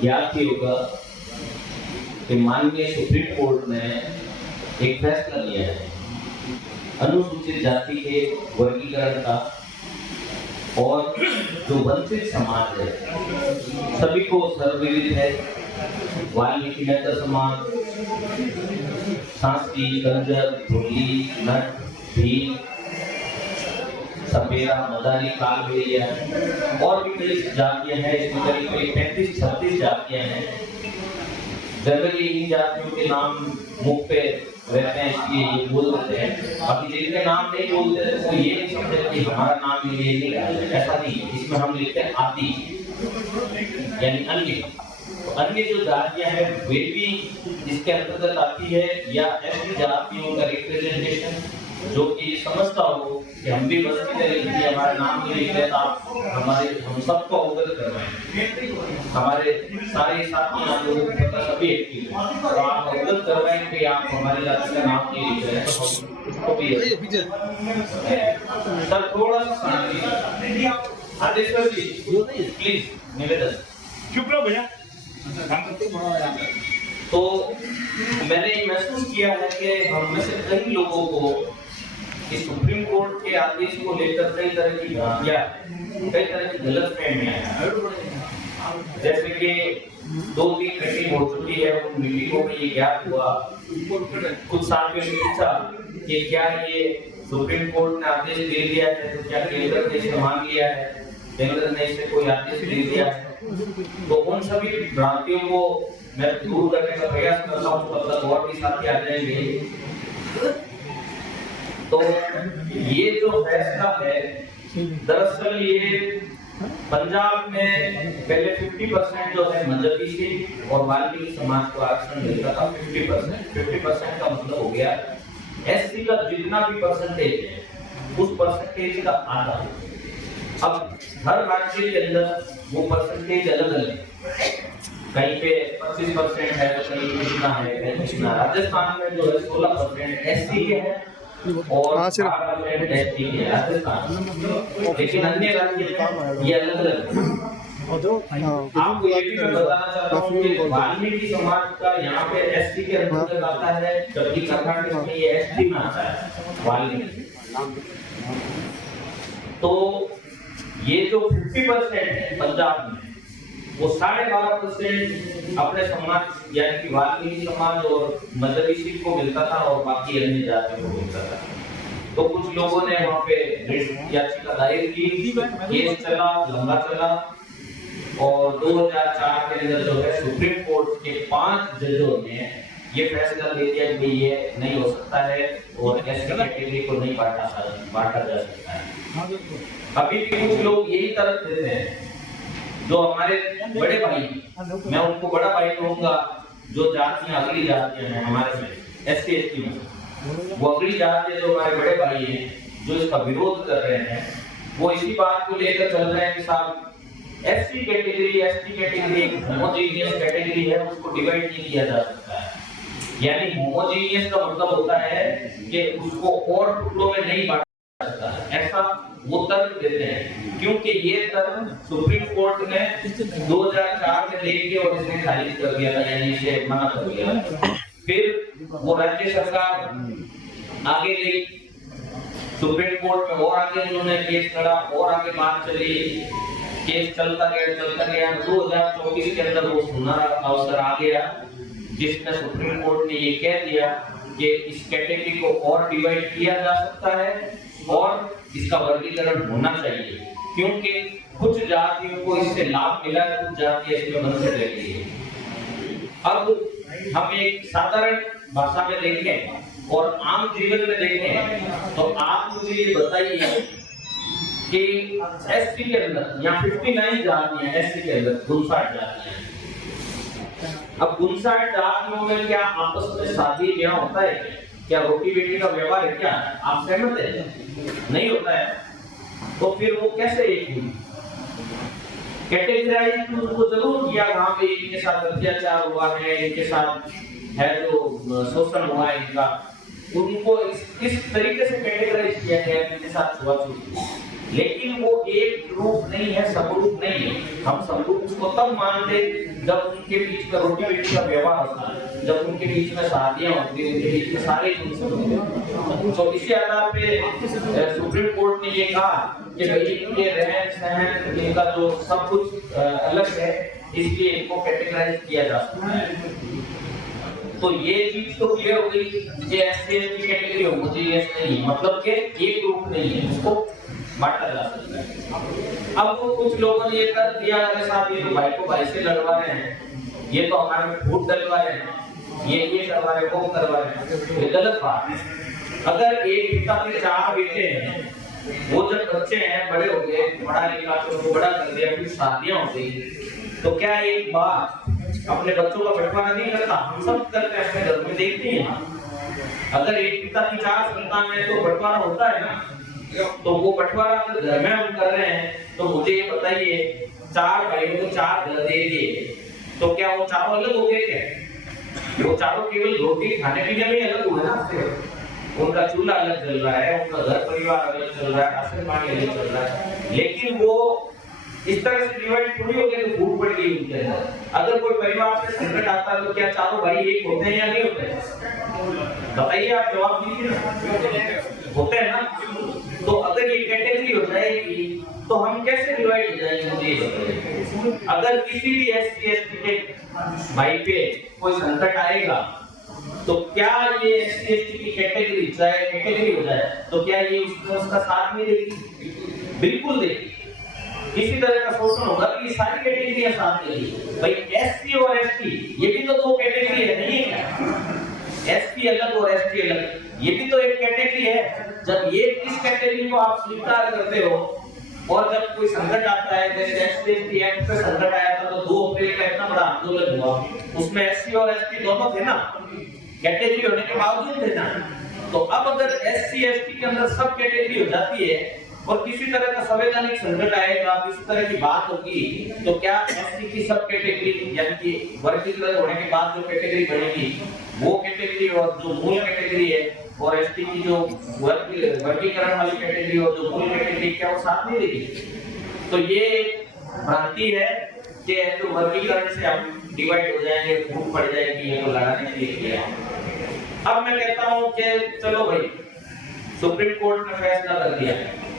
ज्ञात ही होगा कि माननीय सुप्रीम कोर्ट ने एक फैसला लिया है अनुसूचित जाति के वर्गीकरण का, और जो वंचित समाज है सभी को सर्वविदित है। वाल्मीकि नेत्र समाज, सांस्ती, गंजर, धुली, नट, भील, सपेरा, मदारी, कालबेलिया और भी कई जातियां हैं। इसमें करीब 35-36 जातियां हैं। जनरली इन जातियों के नाम मुख पे रहते हैं, इसलिए ये बोल देते हैं। बाकी जिनके नाम नहीं बोलते तो ये नहीं समझते कि हमारा नाम ये नहीं है, ऐसा नहीं है। इसमें हम लिखते हैं आदि यानी अन्य। तो अन्य जो जातियां हैं वे भी इसके अंतर्गत आती है, या ऐसी जातियों का रिप्रेजेंटेशन जो कि समझता हो कि हम भी बस की तरह लिखिए, हमारा नाम नहीं लिख लेता, हम सबको अवगत करवाएं। हमारे सारे साथी आप लोगों को पता सभी एक्टिव हैं, तो आप अवगत करवाएं कि आप हमारे जाति का नाम नहीं लिख रहे हैं, तो हम इसको भी सर थोड़ा सा शांति। आदेश्वर जी प्लीज निवेदन। चुप रहो भैया। तो मैंने ये महसूस किया है कि हम में से कई लोगों को इस सुप्रीम कोर्ट के आदेश को लेकर कई तरह की भ्रांतियां, कई तरह की गलतफहमियां हैं। जैसे कि 2-3 मीटिंग हो चुकी है, उन मीटिंगों में ये ज्ञात हुआ, कुछ साथियों ने पूछा कि क्या ये सुप्रीम कोर्ट ने आदेश दे दिया है तो क्या केंद्र ने इसे मान लिया है, केंद्र ने इसे कोई आदेश दे दिया है। तो उन सभी भ्रांतियों को मैं दूर करने का प्रयास करता हूँ, तब तक और भी साथी आ जाएंगे। तो ये जो फैसला है, दरअसल ये पंजाब में पहले 50% जो है मजहबी सिख और वाल्मीकि समाज को आरक्षण मिलता था। 50% का मतलब हो गया एससी का जितना भी परसेंटेज है उस परसेंटेज का आधा। अब हर राज्य के अंदर वो परसेंटेज अलग अलग है, कहीं पे 25% है तो कहीं कितना है, कहीं कितना। राजस्थान में जो है 16% एससी के हैं और 8% एसटी के हैं राजस्थान, लेकिन अन्य राज्य में ये अलग अलग है। आपको ये भी मैं बताना चाहता हूँ कि वाल्मीकि समाज का यहाँ पे एसटी के अंतर्गत आता है, जबकि कर्नाटक में ये एसटी में आता है वाल्मीकि। तो ये जो 50% है पंजाब में, वो 12.5% अपने समाज यानी कि वाल्मीकि समाज और मजहबी सिख को मिलता था और बाकी अन्य जातियों को मिलता था। तो कुछ लोगों ने वहाँ पे याचिका दायर की, केस चला, लंबा चला, और 2004 के अंदर जो है सुप्रीम कोर्ट के 5 जजों ने ये फैसला ले दिया कि ये नहीं हो सकता है और एससी कैटेगरी को नहीं बांटा जा सकता है। अभी भी कुछ लोग यही तरफ देते हैं, जो हमारे बड़े भाई, मैं उनको बड़ा भाई कहूंगा, जो जातियां अगली जातियां हैं हमारे में एससी एसटी में, वो अगली जातियां जो हमारे बड़े भाई हैं जो इसका विरोध कर रहे हैं, वो इसी बात को लेकर चल रहे हैं कि साहब एससी कैटेगरी एसटी कैटेगरी एक होमोजेनियस कैटेगरी है, उसको डिवाइड नहीं किया जा सकता है। यानी होमोजेनियस का मतलब होता है कि उसको और टुकड़ों में नहीं बांटा सकता है, ऐसा वो तर्क देते हैं। क्योंकि ये तर्क सुप्रीम कोर्ट ने 2004 में लेके और इसने खारिज कर दिया था, यानी इसे मना कर दिया। फिर वो राज्य सरकार आगे गई सुप्रीम कोर्ट में, और आगे उन्होंने केस लड़ा और आगे बात चली, केस चलता गया। 2024 के अंदर वो सुनहरा अवसर आ गया जिसमें सुप्रीम कोर्ट ने ये कह दिया कि इस कैटेगरी को और डिवाइड किया जा सकता है और इसका वर्गीकरण होना चाहिए, क्योंकि कुछ जातियों को इससे लाभ मिला है, कुछ जातियां इसमें वंचित रह गई है। अब हम एक साधारण भाषा में देखें और आम जीवन में देखें, तो आप मुझे ये बताइए कि एसटी के अंदर यहाँ 59 जातियां एसटी के अंदर 59 जातियां। अब 59 जातियों में क्या आपस में शादी ब्याह होता है? क्या रोटी बेटी का व्यवहार है? क्या आप सहमत हैं? नहीं होता है। तो फिर वो कैसे एक हुई? कैटेगराइज उनको जरूर किया, वहां पे इनके साथ अत्याचार हुआ है, इनके साथ है जो शोषण हुआ है इनका, उनको इस तरीके से कैटेगराइज किया गया, इनके साथ छुआछूत। लेकिन वो एक रूप नहीं है, समरूप नहीं है। हम समरूप उसको तब मानते जब उनके बीच में रोटी बेटी का व्यवहार होता है, जब उनके बीच में शादियां होती है, उनके बीच में सारे तो इसी आधार पे सुप्रीम कोर्ट ने ये कहा कि भाई इनके रहन सहन, इनका जो सब कुछ अलग है, इसलिए इनको कैटेगराइज किया जा सकता है। तो ये चीज तो क्लियर हो गई कि एससी एसटी कैटेगरी होमोजेनियस नहीं, मतलब के एक ग्रुप नहीं है, उसको बांटा जा सकता है। अब वो कुछ लोगों ने ये कर दिया, अरे साहब ये तो भाई को भाई से लड़वा रहे हैं, ये तो हमारे में फूट डलवा रहे हैं, ये करवा रहे, वो करवा रहे हैं, ये गलत बात है। अगर एक पिता के 4 बेटे हैं, वो जब बच्चे हैं, बड़े हो गए, पढ़ा लिखा के उनको बड़ा कर दिया, फिर शादियां हो गई, तो क्या एक बात अपने बच्चों का बंटवारा नहीं करता? हम सब करते हैं, अपने घर में देखते हैं। अगर एक पिता की 4 संतान है तो बंटवारा होता है ना, तो वो बंटवारा अगर घर में हम कर रहे हैं तो मुझे ये बताइए, 4 भाइयों को 4 घर दे दिए, तो क्या वो चारों अलग हो गए क्या? वो चारों केवल रोटी खाने पीने में अलग हुए ना, उनका चूल्हा अलग चल रहा है, उनका घर परिवार अलग चल रहा है, राशन पानी अलग चल रहा है, लेकिन वो इस तरह से डिवाइड थोड़ी हो गई तो फूट पड़ गई उनके अंदर। अगर कोई परिवार में संकट आता है तो क्या चारों भाई एक होते हैं या नहीं होते हैं? बताइए, आप जवाब दीजिए ना। होते हैं ना? तो अगर ये कैटेगरी हो जाएगी तो हम कैसे डिवाइड हो जाएंगे, मुझे ये बताइए। अगर किसी भी एससी एसटी के भाई पे कोई संकट आएगा तो क्या ये एससी एसटी की कैटेगरी चाहे कैटेगरी हो जाए तो क्या ये उसका साथ नहीं देगी? बिल्कुल देगी। इसी तरह का शोषण होगा कि सारी कैटेगरियां साथ देगी। भाई एससी और एसटी ये भी तो 2 कैटेगरी है, नहीं है क्या? एसटी अलग और एसटी अलग, ये भी तो एक कैटेगरी है। जब ये इस कैटेगरी को आप स्वीकार करते हो और जब कोई संकट आता है, जैसे एससी एसटी एक्ट पे संकट आया था तो 2 अप्रैल का इतना बड़ा आंदोलन हुआ, उसमें एससी और एसटी दोनों थे ना, कैटेगरी होने के बावजूद थे ना। तो अब अगर एससी एसटी के अंदर सब कैटेगरी हो जाती है और किसी तरह का संवैधानिक संकट आएगा, किसी तरह की बात होगी, तो क्या एससी की सब कैटेगरी यानी कि वर्गीकरण होने के बाद जो कैटेगरी बनेगी वो कैटेगरी और जो मूल कैटेगरी है, और एसटी की जो वर्गीकरण वाली कैटेगरी और जो मूल कैटेगरी, क्या वो साथ नहीं देगी? तो ये भ्रांति है कि जो वर्गीकरण से हम डिवाइड हो जाएंगे, फूट पड़ जाएगी, ये तो लगाने के लिए किया। अब मैं कहता हूं कि चलो भाई, सुप्रीम कोर्ट ने फैसला कर दिया।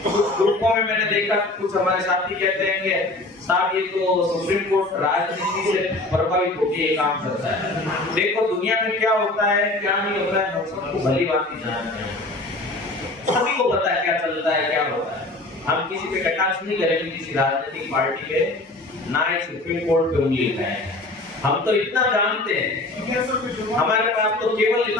कुछ ग्रुपों में मैंने देखा, कुछ हमारे साथी कहते हैं कि साहब ये तो सुप्रीम कोर्ट राजनीति से प्रभावित होकर ये काम करता है। देखो दुनिया में क्या होता है क्या नहीं होता है, हम सबको भली बात ही जानते हैं, सभी को पता है क्या चलता है क्या होता है। हम किसी पे कटाक्ष नहीं करेंगे किसी राजनीतिक पार्टी पे, ना ही सुप्रीम कोर्ट पे उंगली उठाएंगे। हम तो इतना जानते हैं, हमारे पास तो केवल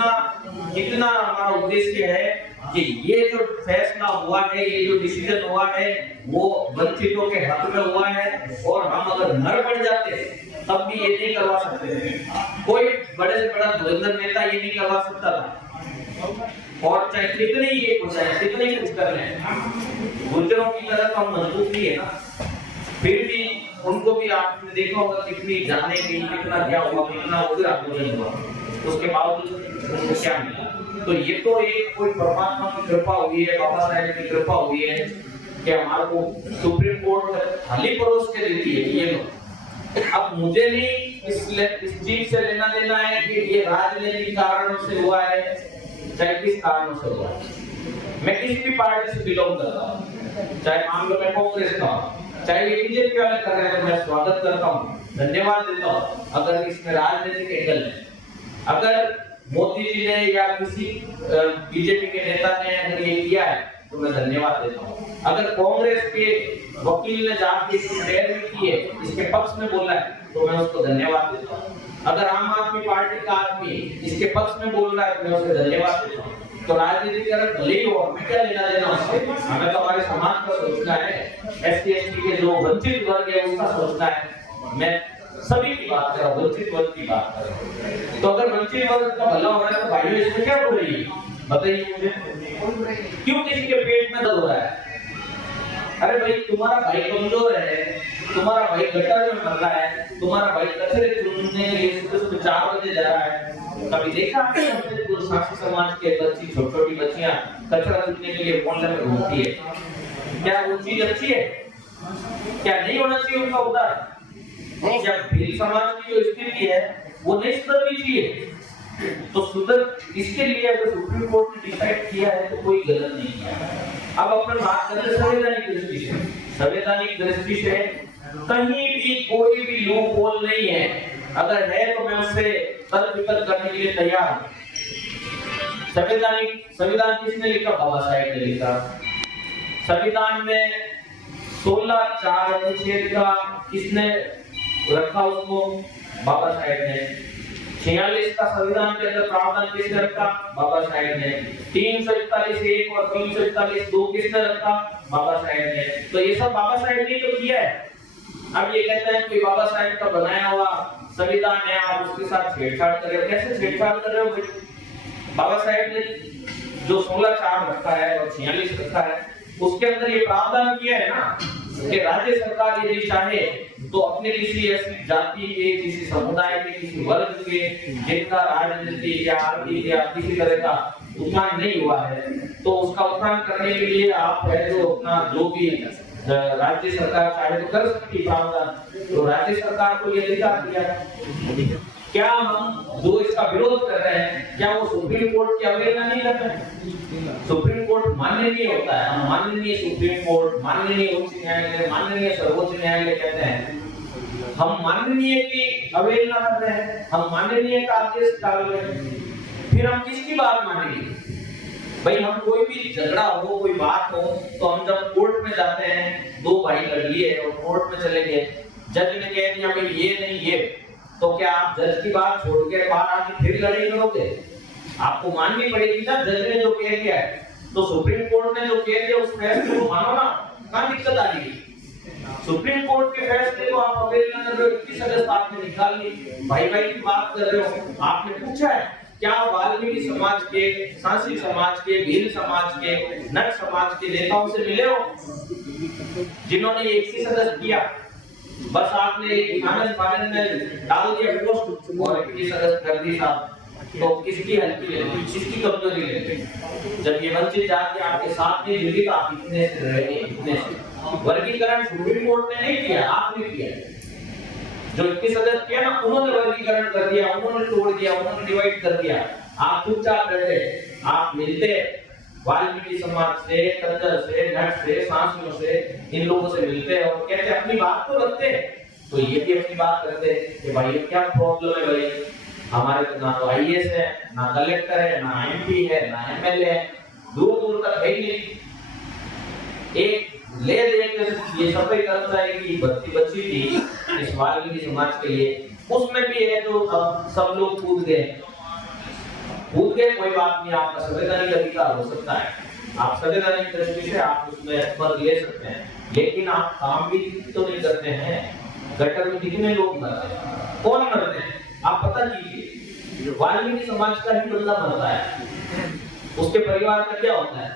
इतना हमारा उद्देश्य है कि ये जो फैसला हुआ है, ये जो डिसीजन हुआ है, वो वंचितों के हक में हुआ है, और हम अगर नर बढ़ जाते तब भी ये नहीं करवा सकते। कोई बड़े से बड़ा धुरंधर नेता ये नहीं करवा सकता था, और चाहे कितने ही एक हो जाए, कितने ही कुछ कर लें, गुर्जरों की तरह तो हम मजबूत नहीं है ना। फिर भी उनको भी आपने देखा होगा कितनी जाने की, कितना क्या हुआ, कितना उग्र आंदोलन हुआ, उसके बावजूद उनको क्या मिला? तो ये तो एक कोई परमात्मा की कृपा हुई है, बाबा साहब की कृपा हुई है कि हमारे को सुप्रीम कोर्ट थाली परोस के देती है कि ये लो। अब मुझे नहीं इस चीज से लेना देना है कि ये राजनीतिक कारणों से हुआ है चाहे किस कारणों से हुआ है। मैं किसी भी पार्टी से बिलोंग करता हूँ, चाहे मान लो मैं कांग्रेस का हूँ, चाहे ये बीजेपी वाले कर रहे हैं, तो मैं स्वागत करता हूँ, धन्यवाद देता हूँ। अगर इसमें राजनीतिक एंगल है, अगर मोदी जी ने या किसी बीजेपी के नेता ने अगर ये किया है तो मैं धन्यवाद देता हूँ। अगर कांग्रेस के वकील ने जाके पैरवी की है, इसके पक्ष में बोला है, तो मैं उसको धन्यवाद देता हूँ। अगर आम आदमी पार्टी का आदमी इसके पक्ष में बोल रहा है तो मैं उसे धन्यवाद देता हूँ। तो राजनीतिकरण भले ही हो, हमें क्या लेना देना उससे? हमें तो हमारे समाज का सोचना है, एससी एसटी के जो वंचित वर्ग है उसका सोचना है। मैं सभी की बात कर रहा हूँ, वंचित वर्ग की बात कर रहा हूँ। तो अगर वंचित वर्ग का भला हो रहा है तो भाइयों इसमें क्या हो रही है बताइए मुझे? क्यों किसी के पेट में दर्द हो रहा है? अरे भाई तुम्हारा भाई कमजोर है, तुम्हारा भाई गटर में मर रहा है, तुम्हारा भाई कचरे चुनने के लिए सुबह 4 बजे जा रहा है। कभी देखा आपने अपने साथी समाज के बच्ची, छोटी छोटी बच्चियां कचरा चुनने के लिए मोहल्ले में घूमती है? क्या वो चीज अच्छी है? क्या नहीं होना चाहिए उनका उद्धार? क्या भील समाज की जो स्थिति है वो नहीं सुधरनी चाहिए? तो सुधर इसके लिए अगर सुप्रीम कोर्ट ने डिसाइड किया है तो कोई गलत नहीं किया। अब अपन बात करते हैं संवैधानिक दृष्टि से। संवैधानिक दृष्टि से कहीं भी कोई भी लूप होल नहीं है। अगर है तो मैं उससे तर्क वितर्क करने के लिए तैयार हूं। संविधान किसने लिखा? बाबा साहेब ने लिखा। संविधान में 16(4) अनुच्छेद का किसने रखा उसको? बाबा साहेब ने। 46 का संविधान के अंदर प्रावधान किसने रखा? बाबा साहेब ने। 341(1) और 341(2) किसने रखा? बाबा साहेब ने। तो ये सब बाबा साहेब ने तो किया है। अब ये कहते हैं कि बाबा साहेब का बनाया हुआ संविधान है, आप उसके साथ छेड़छाड़ कर रहे हो। कैसे छेड़छाड़ कर रहे हो भाई? बाबा साहेब ने जो 16(4) रखा है और 46 रखा है उसके अंदर ये प्रावधान किया है ना कि राज्य सरकार यदि चाहे तो अपने किसी ऐसी जाति के, किसी समुदाय के, किसी वर्ग के जिनका राजनीतिक या आर्थिक या किसी तरह का उत्थान नहीं हुआ है तो उसका उत्थान करने के लिए आप है जो अपना जो भी राज्य सरकार चाहे तो कर सकती प्रावधान। तो राज्य सरकार को ये अधिकार दिया। क्या हम जो इसका विरोध कर रहे हैं क्या वो सुप्रीम कोर्ट की अवहेलना नहीं कर रहे? सुप्रीम कोर्ट माननीय होता है। हम माननीय सुप्रीम कोर्ट, माननीय उच्च न्यायालय, माननीय सर्वोच्च न्यायालय कहते हैं। हम माननीय की अवहेलना कर रहे हैं, हम माननीय का आदेश डाल रहे हैं। फिर हम किसकी बात मानेंगे भाई? हम कोई भी झगड़ा हो, कोई बात हो तो हम जब कोर्ट में जाते हैं, दो भाई लड़ लिए और कोर्ट में चले गए, जज ने कह दिया भाई ये नहीं ये, तो क्या आप जज की बात छोड़ के बाहर आके फिर लड़ाई करोगे? आपको माननी पड़ेगी ना जज ने जो कह दिया है। तो सुप्रीम कोर्ट ने जो कह दिया उस फैसले को मानो ना। कहां दिक्कत आ रही है? सुप्रीम कोर्ट के फैसले को आप अवहेलना कर रहे हो। 21 अगस्त आपने निकाल ली, भाई भाई की बात कर रहे हो। आपने पूछा है क्या वाल्मीकि समाज के, सांसी समाज के, भील समाज के, नट समाज के नेताओं से मिले हो जिन्होंने 21 अगस्त किया? बस आपने आनंद फानंद में डाल दिया पोस्ट और 21 अगस्त कर दी साहब। तो किसकी हल्की ले ली, किसकी कमजोरी ले ली? जब ये वंचित जाति आपके साथ नहीं जुड़ी तो आप इतने से रहेंगे, इतने से। वर्गीकरण सुप्रीम कोर्ट ने नहीं किया, आपने किया। जो 21 अगस्त किया ना उन्होंने वर्गीकरण कर दिया, उन्होंने तोड़ दिया, उन्होंने डिवाइड कर दिया। आप चुपचाप बैठे, आप मिलते वाल्मीकि समाज से, कंजर से, नट से, सांसियों से, इन लोगों से मिलते और कहते अपनी बात तो रखते। तो ये भी अपनी बात करते कि भाई ये क्या प्रॉब्लम है भाई? हमारे तो ना तो आईएएस है, ना कलेक्टर है, ना एमपी है, ना एमएलए है, दूर दूर तक है ही नहीं। एक ले देकर ये सफाई कर्मचारी की भर्ती बची थी इस वाल्मीकि समाज के लिए, उसमें भी है तो अब सब लोग कूद गए। कोई बात नहीं, आपका संवैधानिक अधिकार हो सकता है, आप संवैधानिक दृष्टि से आप उसमें पद ले सकते हैं, लेकिन आप काम भी तो नहीं करते हैं। गटर में कितने लोग मरते हैं, कौन मरते हैं आप पता कीजिए। वाल्मीकि समाज का ही बंदा मरता है, उसके परिवार का क्या होता है?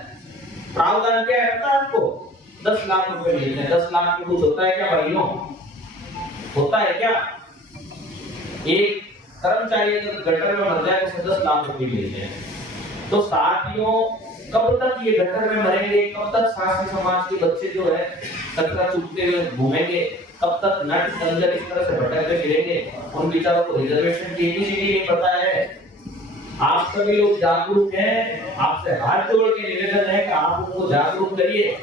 प्रावधान क्या है पता है आपको? 10 लाख रुपए मिलते हैं। 10 लाख में कुछ होता है क्या भाइयों? होता है क्या? एक कर्मचारी अगर गटर में मर जाए उसे 10 लाख रुपए मिलते हैं। तो साथियों कब तक ये गटर में मरेंगे? कब तक सांसी समाज के बच्चे जो है कचरा चुगते हुए घूमेंगे? कब तक नट कंजर इस तरह से भटकते फिरेंगे? उन बेचारों को रिजर्वेशन की एबीसीडी नहीं पता है। आप सभी लोग जागरूक हैं, आपसे हाथ जोड़ के निवेदन है कि आप उनको जागरूक करिए।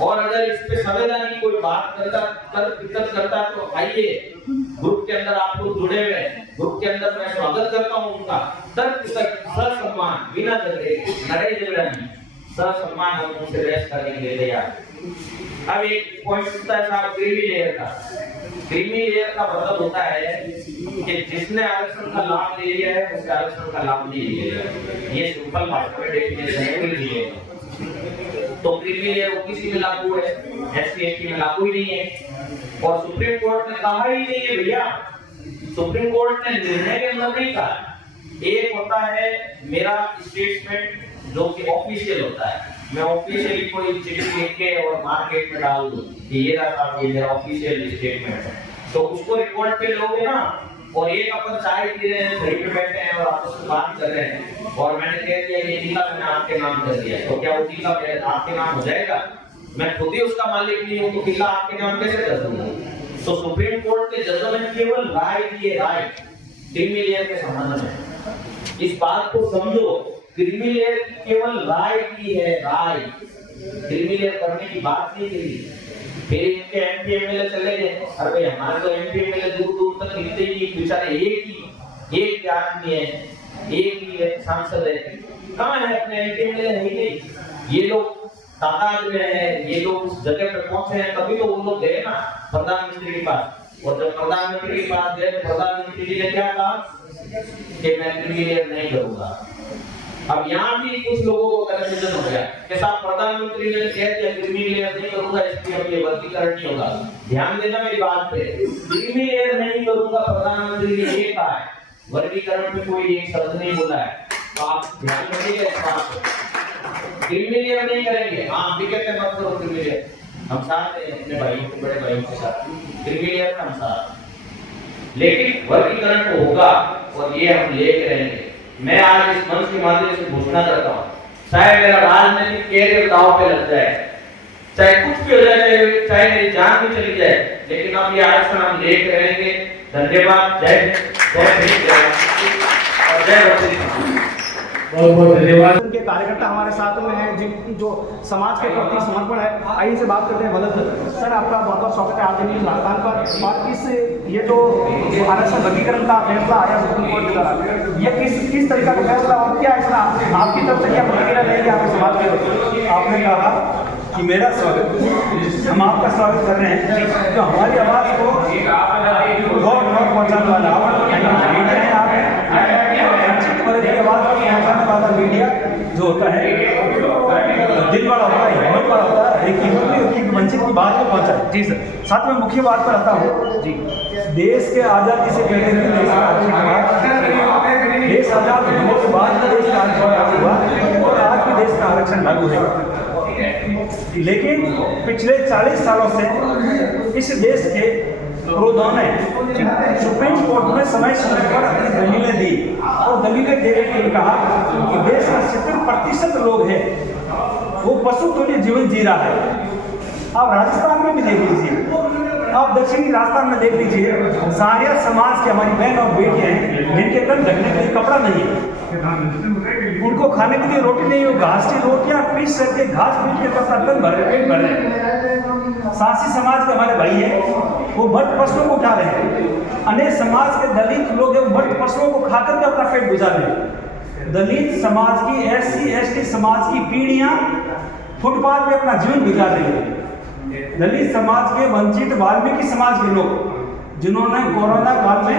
और अगर इस पे संवैधानिक कोई बात करता तो आइए ग्रुप के अंदर आप लोग जुड़े हुए, ग्रुप के अंदर मैं स्वागत करता हूं उनका। तर्क सम्मान बिना झगड़े, लड़ाई झगड़ा नहीं, सम्मान हम उनसे बहस करने के लिए तैयार। अब एक पॉइंट होता है साहब क्रीमी लेयर का। क्रीमी लेयर का मतलब होता है कि जिसने आरक्षण का लाभ ले लिया है उसे आरक्षण का लाभ नहीं लिया। ये सिंपल भाषा में डेफिनेशन है क्रीमी लेयर। तो क्रीमी लेयर ओबीसी में लागू है, एससी एसटी में लागू ही नहीं है। और सुप्रीम कोर्ट ने कहा ही नहीं है भैया, सुप्रीम कोर्ट ने निर्णय के अंदर नहीं कहा। एक होता है मेरा स्टेटमेंट जो कि ऑफिशियल होता है, मैं ऑफिशियली कोई चिट्ठी लिख के और मार्केट में डाल दूं कि ये रहा ये मेरा ऑफिशियल स्टेटमेंट है, तो उसको रिकॉर्ड पे लोगे ना। और एक अपन चाय पी रहे हैं, घर पे बैठे हैं और आपस में बात कर रहे हैं और मैंने कह दिया ये टीका मैंने आपके नाम कर दिया, तो क्या वो टीका आपके नाम हो जाएगा? मैं खुद ही उसका मालिक नहीं हूं तो किला आपके नाम कैसे कर दूंगा? तो सुप्रीम कोर्ट के जजों ने केवल राय दी है, राय क्रीमी लेयर के संबंध में। इस बात को समझो, क्रीमी लेयर की केवल राय दी है, राय। क्रीमी लेयर करने की बात नहीं करी। फिर इनके एमपी एमएलए चले गए। अरे भाई हमारे तो एमपी एमएलए दूर दूर तक दिखते ही नहीं, बेचारे एक आदमी है, एक ही सांसद है। कहाँ है अपने एमपी एमएलए? है ही नहीं। ये लोग तादाद में है, ये लोग उस जगह पे पहुंचे हैं, तभी तो वो लोग गए ना प्रधानमंत्री के पास। और जब प्रधानमंत्री के पास गए तो प्रधानमंत्री जी ने क्या कहा कि मैं क्रीमी लेयर नहीं करूंगा। अब यहाँ भी कुछ लोगों को कंफ्यूजन हो गया कि साहब प्रधानमंत्री ने कह दिया क्रीमी लेयर नहीं करूंगा, इसलिए अब ये वर्गीकरण नहीं होगा। ध्यान देना मेरी बात पे, क्रीमी लेयर नहीं करूंगा प्रधानमंत्री ने ये कहा है, वर्गीकरण में कोई एक शब्द नहीं बोला है। तो आप ध्यान रखिएगा इस बात को, क्रीमी लेयर नहीं करेंगे। हाँ भी कहते मत करो क्रीमी लेयर, हम साथ हैं अपने भाइयों के, बड़े भाइयों के साथ क्रीमी लेयर का हम साथ, लेकिन वर्गीकरण तो होगा और ये हम लेके रहेंगे। मैं आज इस मंच के माध्यम से घोषणा करता हूँ, चाहे मेरा राजनीतिक कैरियर दांव पे लग जाए, चाहे कुछ भी हो जाए, चाहे मेरी जान भी चली जाए, लेकिन अब ये आरक्षण हम लेके रहेंगे। धन्यवाद। जय हिंद, जय भारत। बहुत बहुत धन्यवाद। उनके कार्यकर्ता हमारे साथ में हैं, जिनकी जो समाज के प्रति समर्पण है। आइए से बात करते हैं भरत सर, आपका बहुत बहुत स्वागत है आज न्यूज़ राजस्थान पर। और इस ये जो आरक्षण वर्गीकरण का फैसला आया सुप्रीम कोर्ट के द्वारा, ये किस तरीका का फैसला और क्या इसका आपकी तरफ से क्या प्रतिक्रिया रहेगी आपके समाज के? आपने कहा कि मेरा स्वागत, हम आपका स्वागत कर रहे हैं। तो हमारी आवाज़ को बहुत पहुँचाने वाला मीडिया है, आप वंचित वर्ग की आवाज़ को पहुँचाने वाला मीडिया जो होता है, दिल वाला होता है, हिम्मत वाला होता है, एक वंचित की बात को पहुँचाए। जी सर, साथ में मुख्य बात पर आता हूँ जी, देश के आज़ादी से पहले भी देश का आरक्षण, देश आज़ाद होने के बाद देश का आरक्षण लागू हुआ और आज भी देश का आरक्षण लागू है। लेकिन पिछले 40 सालों से इस देश के पुरोधा ने सुप्रीम कोर्ट में समय समय पर अपनी दलीलें दी और दलीलें देने के लिए कहा कि देश का 70% लोग हैं वो पशु तुल्य जीवन जी रहा है। आप राजस्थान में भी देख लीजिए, आप दक्षिणी राजस्थान में देख लीजिए, सारिया समाज की हमारी बहन और बेटियां हैं जिनके तन ढकने के लिए कपड़ा नहीं है, उनको खाने के लिए रोटी नहीं हो, घास की रोटियां पीस करके घास पीट के तन भर पेट भर रहे। सासी समाज के हमारे भाई हैं वो मृत पशुओं को उठा रहे हैं। अनेक समाज के दलित लोग हैं मृत पशुओं को खा करके अपना पेट गुजार रहे हैं। दलित समाज की, SC ST समाज की पीढ़ियां फुटपाथ पे अपना जीवन गुजार रही है। दलित समाज के, वंचित वाल्मीकि समाज के लोग जिन्होंने कोरोना काल में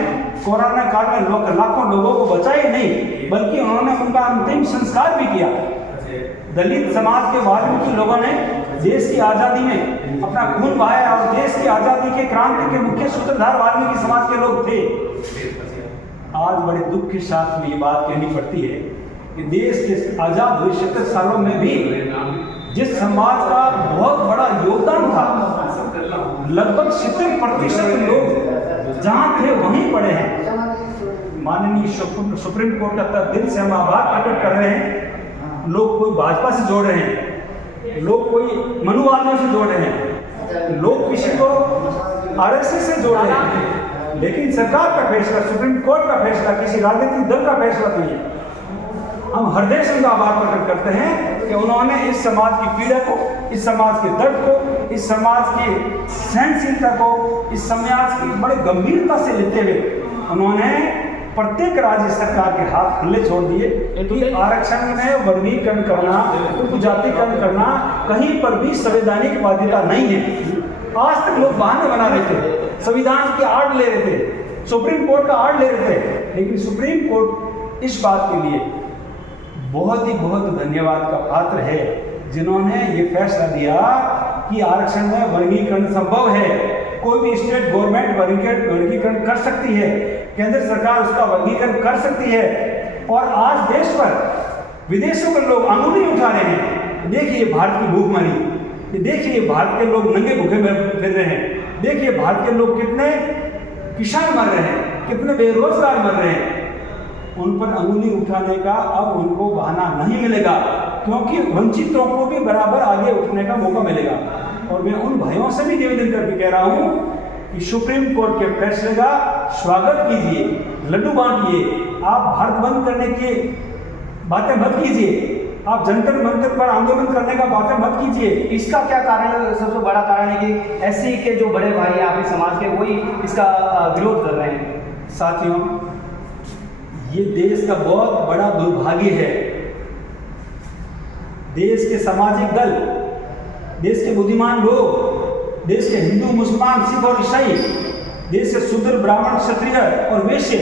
लाखों लोगों को बचाए नहीं बल्कि उन्होंने उनका अंतिम संस्कार भी किया। दलित समाज के वाल्मीकि लोगों ने देश की आज़ादी में अपना खून बहाया और देश की आज़ादी के क्रांति के मुख्य सूत्रधार वाल्मीकि समाज के लोग थे। आज बड़े दुख के साथ में ये बात कहनी पड़ती है कि देश के आज़ाद हुए 70 सालों में भी जिस समाज का बहुत बड़ा योगदान था, लगभग 70% लोग जहाँ थे वहीं पड़े हैं। माननीय सुप्रीम कोर्ट का दिल से हम आभार प्रकट कर रहे हैं। लोग कोई भाजपा से जोड़ रहे हैं, लोग कोई मनुवादियों से जोड़ रहे हैं, लोग किसी को RSS से जोड़ रहे हैं, लेकिन सरकार का फैसला, सुप्रीम कोर्ट का फैसला किसी राजनीतिक दल का फैसला नहीं है। हम हृदय से उनका आभार प्रकट करते हैं कि उन्होंने इस समाज की पीड़ा को, इस समाज के दर्द को, इस समाज की सहनशीलता को, इस समाज की बड़े गंभीरता से लेते हुए उन्होंने प्रत्येक राज्य सरकार के हाथ खुले छोड़ दिए कि आरक्षण में वर्गीकरण करना, उपजातिकरण करना कहीं पर भी संवैधानिक बाध्यता नहीं है। आज तक लोग बहाने बना रहे थे, संविधान की आड़ ले रहे थे, सुप्रीम कोर्ट का आड़ ले रहे थे, लेकिन सुप्रीम कोर्ट इस बात के लिए बहुत धन्यवाद का पात्र है जिन्होंने ये फैसला दिया कि आरक्षण में वर्गीकरण संभव है। कोई भी स्टेट गवर्नमेंट वर्गीकरण कर सकती है, केंद्र सरकार उसका वर्गीकरण कर सकती है। और आज देश पर विदेशों के लोग अंगुली उठा रहे हैं, देखिए भारत की भूखमरी, देखिए भारत के लोग नंगे भूखे फिर रहे हैं, देखिए भारत के लोग कितने किसान मर रहे हैं, कितने बेरोजगार मर रहे हैं। उन पर अंगुली उठाने का अब उनको बहाना नहीं मिलेगा। क्योंकि वंचितों को भी बराबर आगे उठने का मौका मिलेगा। और मैं उन भाइयों से भी निवेदन करके कह रहा हूँ कि सुप्रीम कोर्ट के फैसले का स्वागत कीजिए, लड्डू बांटिए। आप भारत बंद करने की बातें मत कीजिए, आप जंतर मंतर पर आंदोलन करने का बातें मत कीजिए। इसका क्या कारण है? सबसे बड़ा कारण है कि एससी के जो बड़े भाई हैं आपके समाज के, वही इसका विरोध कर रहे हैं। साथियों, ये देश का बहुत बड़ा दुर्भाग्य है। देश के सामाजिक दल, देश के बुद्धिमान लोग, देश के हिंदू, मुसलमान, सिख और ईसाई, देश के शूद्र, ब्राह्मण, क्षत्रिय और वैश्य,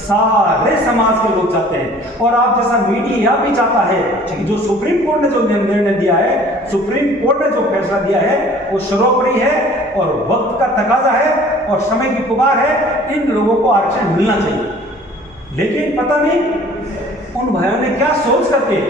सारे समाज के लोग चाहते हैं। और आप जैसा मीडिया भी चाहता है कि जो सुप्रीम कोर्ट ने जो निर्णय दिया है, सुप्रीम कोर्ट ने जो फैसला दिया है, वो सर्वोपरि है और वक्त का तकाजा है और समय की पुकार है। इन लोगों को आरक्षण मिलना चाहिए। लेकिन पता नहीं उन भाइयों ने क्या सोच करके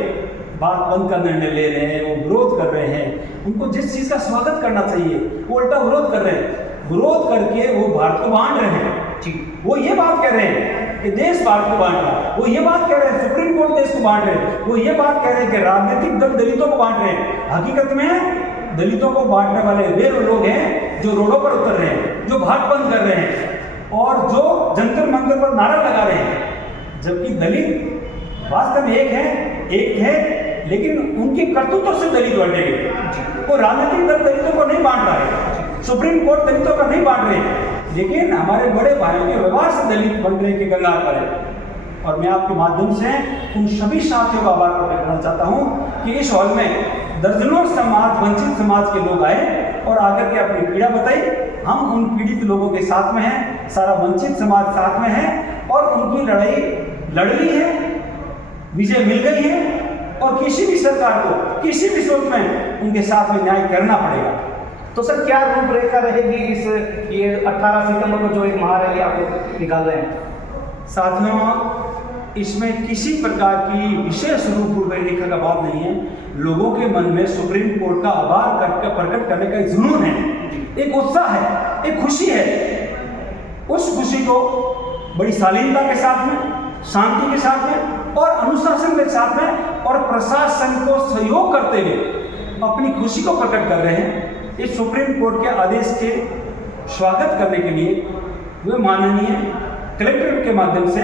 बात बंद का निर्णय ले रहे हैं, वो विरोध कर रहे हैं। उनको जिस चीज का स्वागत करना चाहिए वो उल्टा विरोध कर रहे हैं। विरोध करके वो भारत को बांट रहे हैं। वो ये बात कह रहे हैं कि देश भारत को बांट रहा है, वो ये बात कह रहे हैं सुप्रीम कोर्ट देश को बांट रहे हैं, वो ये बात कह रहे हैं कि राजनीतिक दल दलितों को बांट रहे हैं। हकीकत में दलितों को बांटने वाले वे लोग हैं जो रोडों पर उतर रहे हैं, जो भारत बंद कर रहे हैं और जो जंतर मंतर पर नारा लगा रहे हैं। जबकि दलित वास्तव में एक है, लेकिन उनके करतूतों से दलित बांटे गए। वो राजनीतिक दल दलितों को नहीं बांट रहा है, सुप्रीम कोर्ट दलितों का नहीं बांट रहे हैं, लेकिन हमारे बड़े भाइयों के व्यवहार से दलित बन रहे के गंगार पर है। और मैं आपके माध्यम से उन सभी साथियों का आभार प्रकट करना चाहता हूं कि इस हॉल में दर्जनों समाज, वंचित समाज के लोग आए और आकर के अपनी पीड़ा बताई। हम उन पीड़ित लोगों के साथ में हैं, सारा वंचित समाज साथ में है और उनकी लड़ाई लड़ ली है, विजय मिल गई है। और किसी भी सरकार को किसी भी सूरत में उनके साथ में न्याय करना पड़ेगा। तो सर क्या रूपरेखा रहेगी इस ये 18 सितंबर को जो एक महारैली आप निकाल रहे हैं? साथियों, इसमें किसी प्रकार की विशेष रूपरेखा का बात नहीं है। लोगों के मन में सुप्रीम कोर्ट का आभार प्रकट करने का एक जुनून है, एक उत्साह है, एक खुशी है। उस खुशी को बड़ी शालीनता के साथ में, शांति के साथ में और अनुशासन के साथ में और प्रशासन को सहयोग करते हुए अपनी खुशी को प्रकट कर रहे हैं। इस सुप्रीम कोर्ट के आदेश के स्वागत करने के लिए वे माननीय कलेक्टर के माध्यम से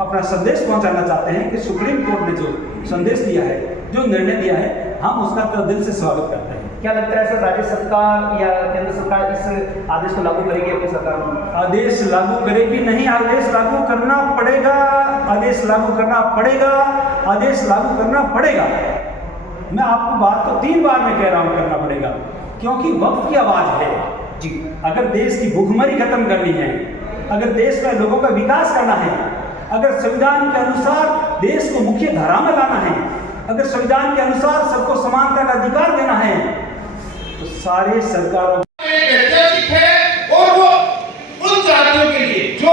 अपना संदेश पहुंचाना चाहते हैं कि सुप्रीम कोर्ट ने जो संदेश दिया है, जो निर्णय दिया है, हम उसका तहे दिल से स्वागत करते हैं। क्या लगता है सर, राज्य सरकार या केंद्र सरकार इस आदेश को लागू करेगी अपनी सरकार में? आदेश लागू करेगी नहीं, आदेश लागू करना पड़ेगा, आदेश लागू करना पड़ेगा, आदेश लागू करना पड़ेगा। मैं आपको बात तो 3 बार में कह रहा हूँ, करना पड़ेगा, क्योंकि वक्त की आवाज है जी। अगर देश की भूखमरी खत्म करनी है, अगर देश में लोगों का विकास करना है, अगर संविधान के अनुसार देश को मुख्य धारा में लाना है, अगर संविधान के अनुसार सबको समानता का अधिकार देना है, तो सारे सरकारों ऐतिहासिक है। और वो उन जातियों के लिए जो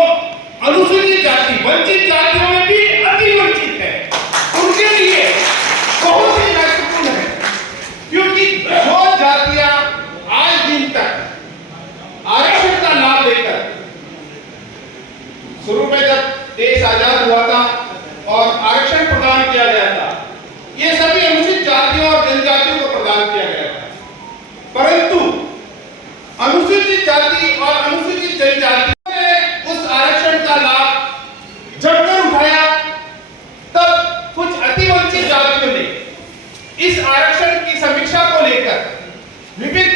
अनुसूचित जाति, वंचित जातियों में भी अति वंचित है, उनके लिए बहुत ही महत्वपूर्ण है। क्योंकि जो जातियां आज दिन तक आरक्षण का लाभ लेकर, शुरू में जब देश आजाद हुआ था और आरक्षण प्रदान किया गया था, ये सभी अनुसूचित जातियों और जनजातियों को प्रदान किया गया था। परंतु अनुसूचित जाति और अनुसूचित जनजाति ने उस आरक्षण का लाभ जबकर उठाया, तब कुछ अतिवंचित जातियों ने इस आरक्षण की समीक्षा को लेकर विभिन्न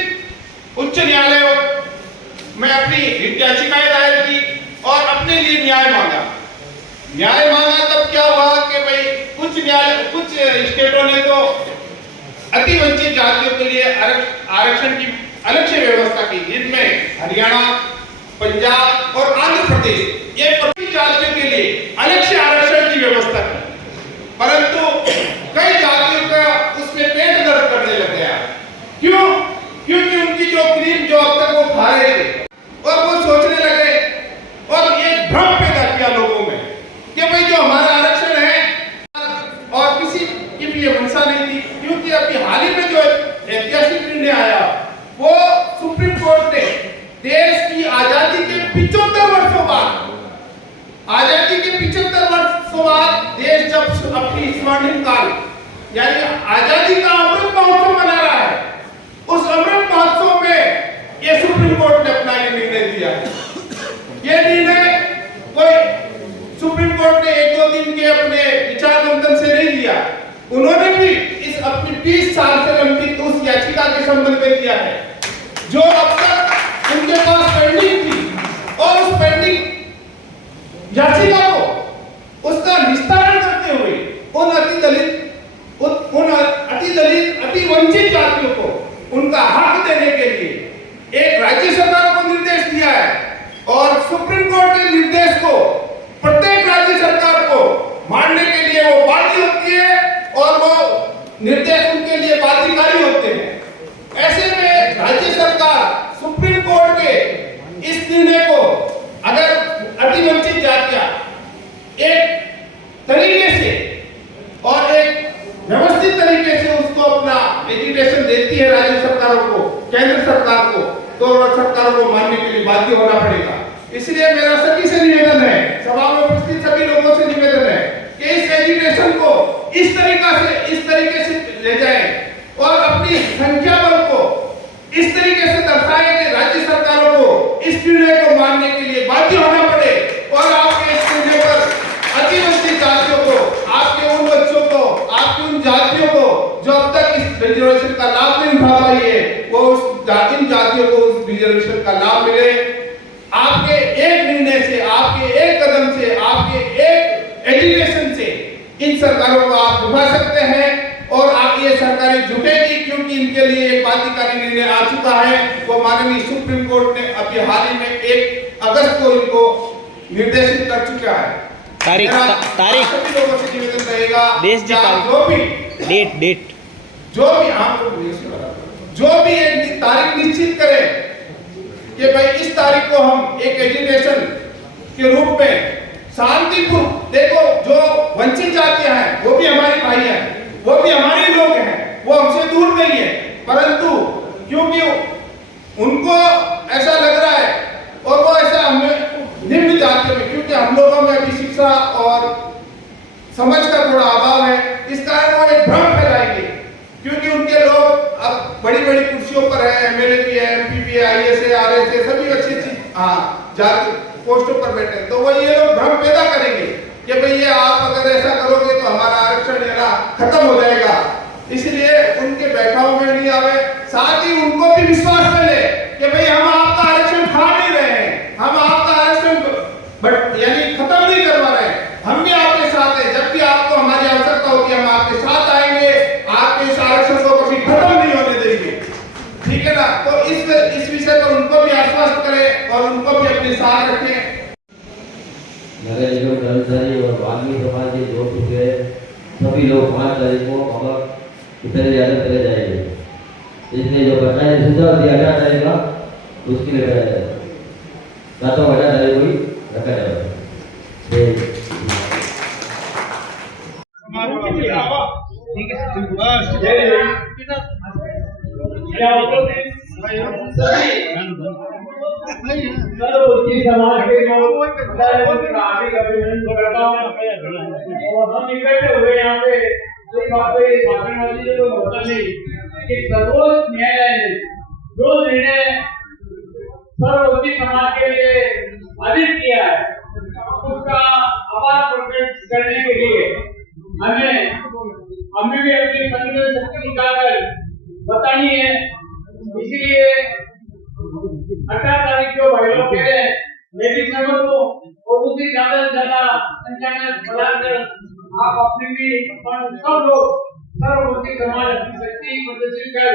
उच्च न्यायालयों में अपनी याचिकाएं दायर की और अपने लिए न्याय मांगा। तब क्या हुआ कि भाई कुछ स्टेटों ने तो अतिवंचित जातियों के लिए आरक्षण की अलग से व्यवस्था की, जिनमें हरियाणा, पंजाब और आंध्र प्रदेश, ये प्रति जातियों के लिए अलग से आरक्षण की व्यवस्था की। परंतु कई जातियों का उसमें पेट दर्द करने लग गया। क्यों? क्योंकि उनकी जो क्रीम जो अब तक वो खा रहे थे और वो सोचने लगे और ये भ्रम पैदा किया लोगों में कि भाई जो हमारा आरक्षण है, और किसी की भी ये मंशा नहीं थी। क्योंकि अभी हाल ही में जो ऐतिहासिक निर्णय आया, वो सुप्रीम कोर्ट ने देश की आजादी के 75 वर्षों बाद, आजादी के 75 वर्षों बाद देश जब अपनी स्वर्णिम काल यानी आजादी का अमृत महोत्सव मना रहा है, उस अमृत महोत्सव में ये सुप्रीम कोर्ट ने अपना ये निर्णय दिया है। ये निर्णय कोई सुप्रीम कोर्ट ने 1-2 दिन के अपने विचार मंथन से नहीं लिया, उन्होंने भी इस अपनी 20 साल से लंबित उस याचिका के संबंध में दिया है जो अब तक उनके पास पेंडिंग थी, और उस पेंडिंग याचिका को उसका निस्तारण करते हुए उन अति वंचित जातियों को उनका हक देने के लिए एक राज्य सरकार को निर्देश दिया है, और सुप्रीम कोर्ट के निर्देश को प्रत्येक राज्य सरकार को मानने के लिए वो बाध्य होती है और वो निर्देश उनके लिए बाध्यकारी होते हैं। ऐसे में राज्य सरकार सुप्रीम कोर्ट के इस निर्णय को अगर अतिवंचित जातियां एक तरीके से और एक व्यवस्थित तरीके से उसको अपना एजुकेशन देती है राज्य सरकारों को, केंद्र सरकार को, तो सरकारों को मानने के लिए बाध्य होना पड़ेगा। इसलिए मेरा सभी से निवेदन है, सभा में उपस्थित सभी लोगों से निवेदन है कि इस एजुकेशन को इस तरीके से ले जाएं और अपनी संख्या बल को इस तरीके से दर्शाएं कि राज्य सरकारों को इस निर्णय को मानने के लिए बाध्य होना पड़े, और आपके इस निर्णय पर अतिवंचित जातियों को, आपके उन बच्चों को, आपकी उन जातियों को जो अब तक इस रिजर्वेशन का लाभ नहीं उठा पाई है, वो इन जातियों को उस रिजर्वेशन का लाभ मिले। आपके एक निर्णय से, आपके एक कदम से, आपके एक एजुकेशन से इन सरकारों को आप झुका सकते हैं, और आप ये सरकारें झुकेगी क्योंकि इनके लिए एक बाध्यकारी निर्णय आ चुका है। वो माननीय सुप्रीम कोर्ट ने अभी हाल ही में 1 अगस्त को इनको निर्देशित कर चुका है। तारीख सभी लोगों से निवेदन रहेगा, देश जी जो भी डेट जो भी एक तारीख निश्चित करें कि भाई इस तारीख को हम एक एजुकेशन के रूप में शांतिपूर्ण, देखो जो वंचित जातियां हैं वो भी हमारी भाई हैं, वो भी हमारे लोग हैं, वो हमसे दूर नहीं है, परंतु क्योंकि उनको ऐसा लग रहा है और वो ऐसा हमें निम्न जातियों में, क्योंकि हम लोगों में अभी शिक्षा और समझ का थोड़ा अभाव है, इस कारण वो एक भ्रम फैलाएंगे, क्योंकि उनके लोग अब बड़ी बड़ी कुर्सियों पर है, एमएलए भी है, एमपी भी है, आईएएस है, आरएएस है, सभी अच्छी जाति पोस्टों पर बैठे, तो वो ये लोग भ्रम पैदा करेंगे कि भैया आप अगर ऐसा करोगे तो हमारा आरक्षण लेना खत्म हो जाएगा, इसलिए उनके बैठाव में नहीं आवे। साथ ही उनको भी विश्वास मिले कि भाई हम आपका आरक्षण खा नहीं रहे हैं, हम आपका आरक्षण यानी खत्म नहीं करवा रहे हैं, हम भी आपके साथ हैं, जब भी आपको हमारी आवश्यकता होगी हम आपके साथ आएंगे, आपके इस आरक्षण को कभी खत्म नहीं होने देंगे, ठीक है ना। तो इस विषय पर उनको भी आश्वस्त करें और उनको भी अपने साथ रखें। नगर निगम कर्मचारी और वाल्मीकि समाज के जो कुछ है सभी लोग 5 तारीख को अब इतने ज़्यादा चले जाएंगे, इसलिए जो बकाया सुझाव दिया जाएगा उसके लिए लगाया जाएगा, ना तो 18 तारीख को ही रखा जाएगा। समाज के और हम इकट्ठे हुए यहाँ पे सर्वोच्च न्यायालय ने जो निर्णय सर्वोच्च समाज के लिए आदेश किया है उसका आभार प्रकट करने के लिए हमें भी अपनी संगठन शक्ति निकालकर बतानी है। इसीलिए 18 तारीख को भाई लोग कह रहे हैं, मैं भी सहमत हूँ और उसी ज्यादा से ज्यादा संख्या में बढ़ाकर आप अपने भी सब लोग सर्वोच्च समाज अपनी शक्ति प्रदर्शित कर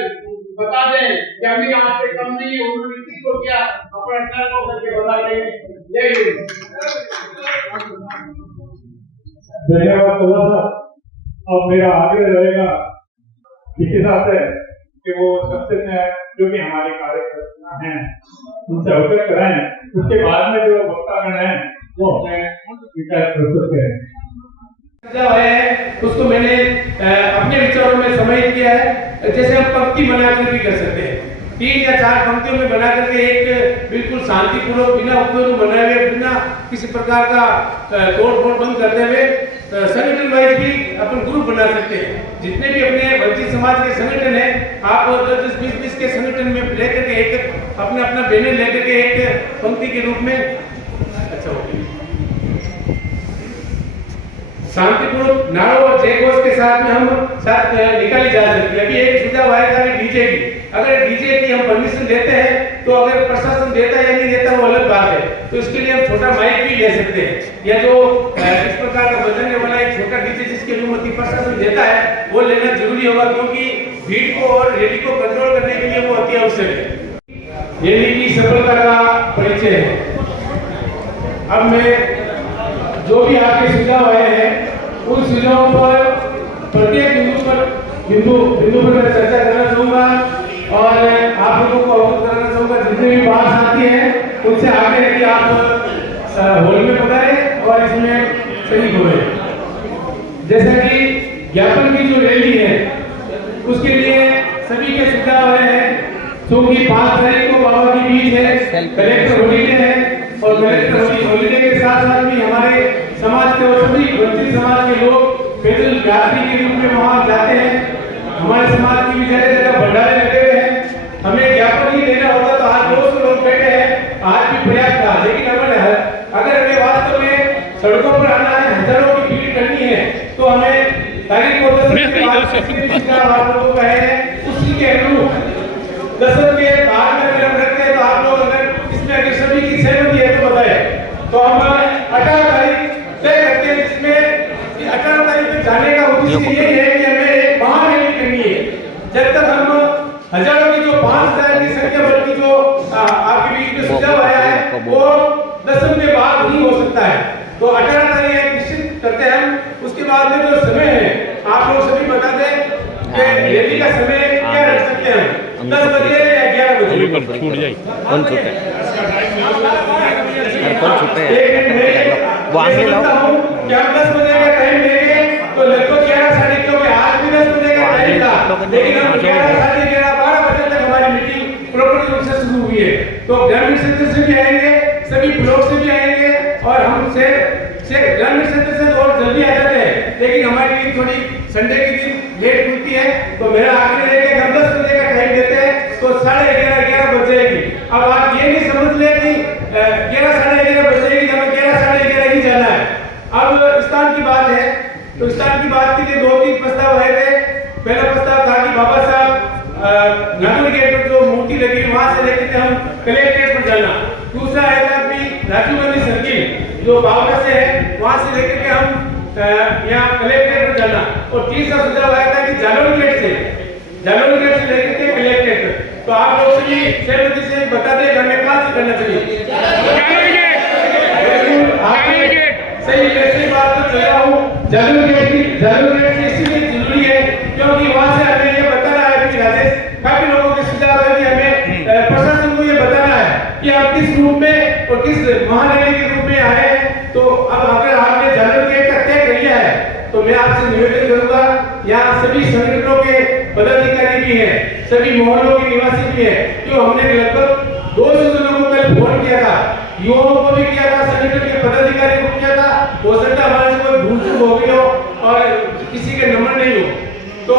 बता दें कि हम यहाँ पे कम नहीं है, उन्होंने किसको क्या अपना कर्म करके बता देंगे। जय हिंद। धन्यवाद। और मेरा आगे रहेगा इसी साथ है कि वो सबसे जो भी हमारे कार्यकर्ता हैं उनसे अवगत कराएं, उसके बाद में जो वक्तागण है वो अपने विचार प्रस्तुत करें। उसको मैंने अपने विचारों में समाहित किया है। जैसे हम पंक्ति बनाकर भी कर सकते हैं, 3 या 4 पंक्तियों में बना करके एक बिल्कुल शांतिपूर्वक बिना उपद्रव बनाए हुए, बिना किसी प्रकार का तोड़ फोड़ बंद करते हुए संगठन वाइज भी अपन ग्रुप बना सकते हैं। जितने भी अपने वंचित समाज के संगठन है, आप 10-20 के संगठन में लेकर के एक अपना अपना बैनर लेकर के एक पंक्ति के रूप में अच्छा हो शांतिपूर्ण नारों और जय घोष के साथ में हम साथ निकाली जा सकती है। अभी एक सुझाव आया था डीजे की, अगर डीजे की हम परमिशन देते हैं तो अगर प्रशासन देता है या नहीं देता वो अलग बात है, तो इसके लिए हम छोटा माइक भी ले सकते हैं, या जो इस प्रकार का बजाने वाला एक छोटा डीजे जिसकी अनुमति प्रशासन देता है वो लेना जरूरी होगा, क्योंकि भीड़ को और रैली को कंट्रोल करने के लिए वो अति आवश्यक है। रैली की सफलता का परिचय है। अब मैं जो भी आपके सुझाव आए हैं उन सुझावों पर प्रत्येक बिंदु पर मैं चर्चा करना चाहूंगा और आप लोगों को अवगत कराना चाहूंगा। जितने भी बात आती है उनसे आगे है कि आप हॉल में पधारे और इसमें शरीक हुए। जैसा कि ज्ञापन की जो रैली है उसके लिए सभी के सुझाव आए हैं, क्योंकि 5 तारीख को बाबा की बीच है, कलेक्टर हॉलीडे है और कलेक्टर हॉलीडे के साथ साथ भी हमारे समाज के और सभी वंचित समाज के लोग पैदल यात्री के रूप में वहां जाते हैं। हमारे समाज की भी जगह जगह भंडारे लगे हुए हैं। हमें ज्ञापन ही देना होता तो आज 200 लोग बैठे हैं, आज भी प्रयास था, लेकिन अगर हमें वास्तव में सड़कों पर आना है, हजारों की भीड़ करनी है, तो हमें तारीख को 10 आप लोगों का है उसी के अनुरूप 10 के बाद में अगर हम रखते हैं तो आप लोग अगर इसमें अगर सभी की सहमति है तो बताएं, तो हम 18 तारीख तय करते हैं, जिसमें 18 तारीख तक जाने का उद्देश्य यही है कि हमें एक महारैली करनी है। जब तक हम हजारों की जो 5000 की संख्या बल्कि जो आपके बीच में सुझाव आया है वो 10 के बाद नहीं हो सकता है, तो 18 तारीख निश्चित करते हैं हम। उसके बाद में जो समय है आप लोग सभी बता दें कि रैली का समय क्या रख सकते हैं, 10 बजे या 11 बजे छूट जाए कौन छूटे वो आगे लाओ क्या 10 बजे का टाइम लेंगे तो लगभग 11 क्योंकि आज भी 10 बजे का टाइम था, लेकिन हम 11 12 बजे तक हमारी मीटिंग प्रॉपर रूप से शुरू हुई है। तो ग्रामीण क्षेत्र से भी आएंगे, सभी ब्लॉक से भी आएंगे और हम से ग्रामीण क्षेत्र से और जल्दी आ जाते हैं, लेकिन हमारी टीम थोड़ी संडे के दिन लेट खुलती है। तो मेरा आग्रह है कि हम 10 बजे का टाइम देते हैं तो 11:30 बज जाएगी। अब आप ये नहीं समझ ले कि 11 साढ़े 11 बज जाएगी, हमें 11 साढ़े 11 ही जाना है। अब स्थान की बात है तो स्थान की बात के लिए 2-3 प्रस्ताव आए थे। पहला प्रस्ताव था कि बाबा साहब नागुर गेट पर जो मूर्ति लगी वहां से लेकर हम कलेक्ट्रेट पर जाना। दूसरा आया था कि राजीव गांधी सर्किल जो बावड़ा से है वहां से लेकर के हम यहाँ कलेक्ट्रेट पर जाना। और तीसरा सुझाव आया था कि जालोर गेट से लेकर के कलेक्ट्रेट पर। तो आप लोग सभी सहमति से बता दें हमें कहां से करना चाहिए। सही ऐसी बात तो चल रहा हूँ। जालोर गेट इसलिए जरूरी है क्योंकि वहां से हमें ये बताना है कि राजेश काफी लोगों के सुझाव है कि हमें प्रशासन को ये बताना है कि आप किस रूप में और किस महानगरी के रूप में आए हैं। तो अब अगर आपने जालोर गेट का तय कर लिया है तो मैं आपसे निवेदन करूंगा, यहाँ सभी संगठनों के पदाधिकारी भी हैं, सभी मोहल्लों के निवासी भी हैं, क्यों हमने लगभग 200 जनों को कल फोन किया था, युवाओं को भी किया था, संगठन के पदाधिकारी को किया था। हो सकता है हमारे से कोई भूल चूक हो गई हो और किसी के नंबर नहीं हो, तो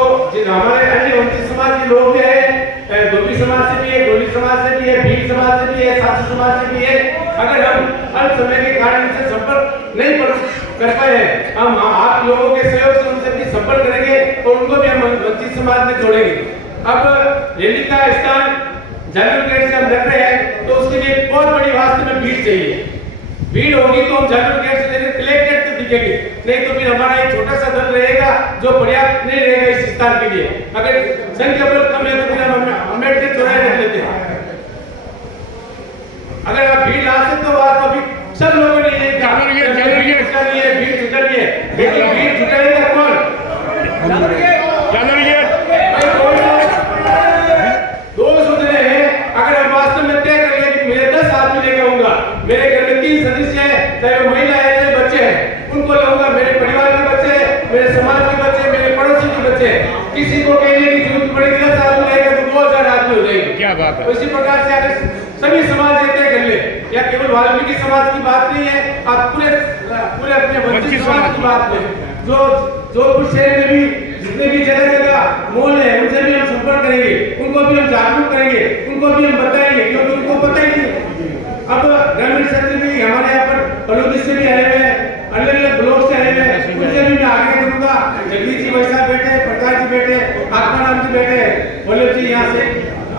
हमारे अन्य वंचित समाज के लोग भी है, धोबी समाज से भी है, डोली समाज से भी है, भील समाज से भी है, सासू समाज से भी है। अगर हम अल्प समय के कारण से संपर्क नहीं कर पाए हैं, हम आप लोगों के सहयोग से उनसे भी संपर्क करेंगे और उनको भी हम वंचित समाज में जोड़ेंगे। अब रैली का स्थान जालोर गेट से हम रख रहे हैं तो उसके लिए बहुत बड़ी वास्तव में भीड़ चाहिए। भीड़ होगी तो हम जालोर गेट से लेकर कलेक्ट्रेट तक दिखेंगे, नहीं तो फिर हमारा एक छोटा सा दल रहेगा जो पर्याप्त नहीं रहेगा इस स्थान के लिए। अगर संख्या बल कम है तो फिर हम अम्बेडकर चौराहे रख लेते हैं। अगर आप भीड़ ला सकते हो वास्तव में सब लोगों ने ये भीड़ जुटानी है, लेकिन भीड़ जुटाएगा कौन? 200 जने हैं। अगर हम वास्तव में तय कर लिया कि मेरे 10 आदमी लेकर आऊंगा, मेरे घर में 3 सदस्य हैं, चाहे वो महिला है चाहे बच्चे हैं, उनको लाऊंगा, मेरे परिवार के बच्चे हैं, मेरे समाज के बच्चे हैं, मेरे पड़ोसी के बच्चे हैं। किसी को कहने की जरूरत पड़ेगी 10 आदमी रहेगा तो 2000 आदमी हो जाएंगे। क्या बात है। इसी प्रकार से अगर सभी समाज तय कर ले, या केवल वाल्मीकि समाज की बात नहीं है, आप पूरे अपने वंचित समाज की बात लें। जो जोधपुर शहर में भी जितने भी जगह जगह मॉल है उनसे भी हम संपर्क करेंगे, उनको भी हम जागरूक करेंगे, उनको भी हम बताएंगे, क्योंकि उनको पता ही नहीं। अब ग्रामीण क्षेत्र में हमारे यहाँ पर बलौदी से भी आए हुए हैं, अलग अलग ब्लॉक से आए हुए हैं, उनसे भी मैं आगे करूंगा। जगदीश जी वैसा बैठे, प्रकाश जी बैठे, आत्माराम जी बैठे, वल्लभ जी यहाँ से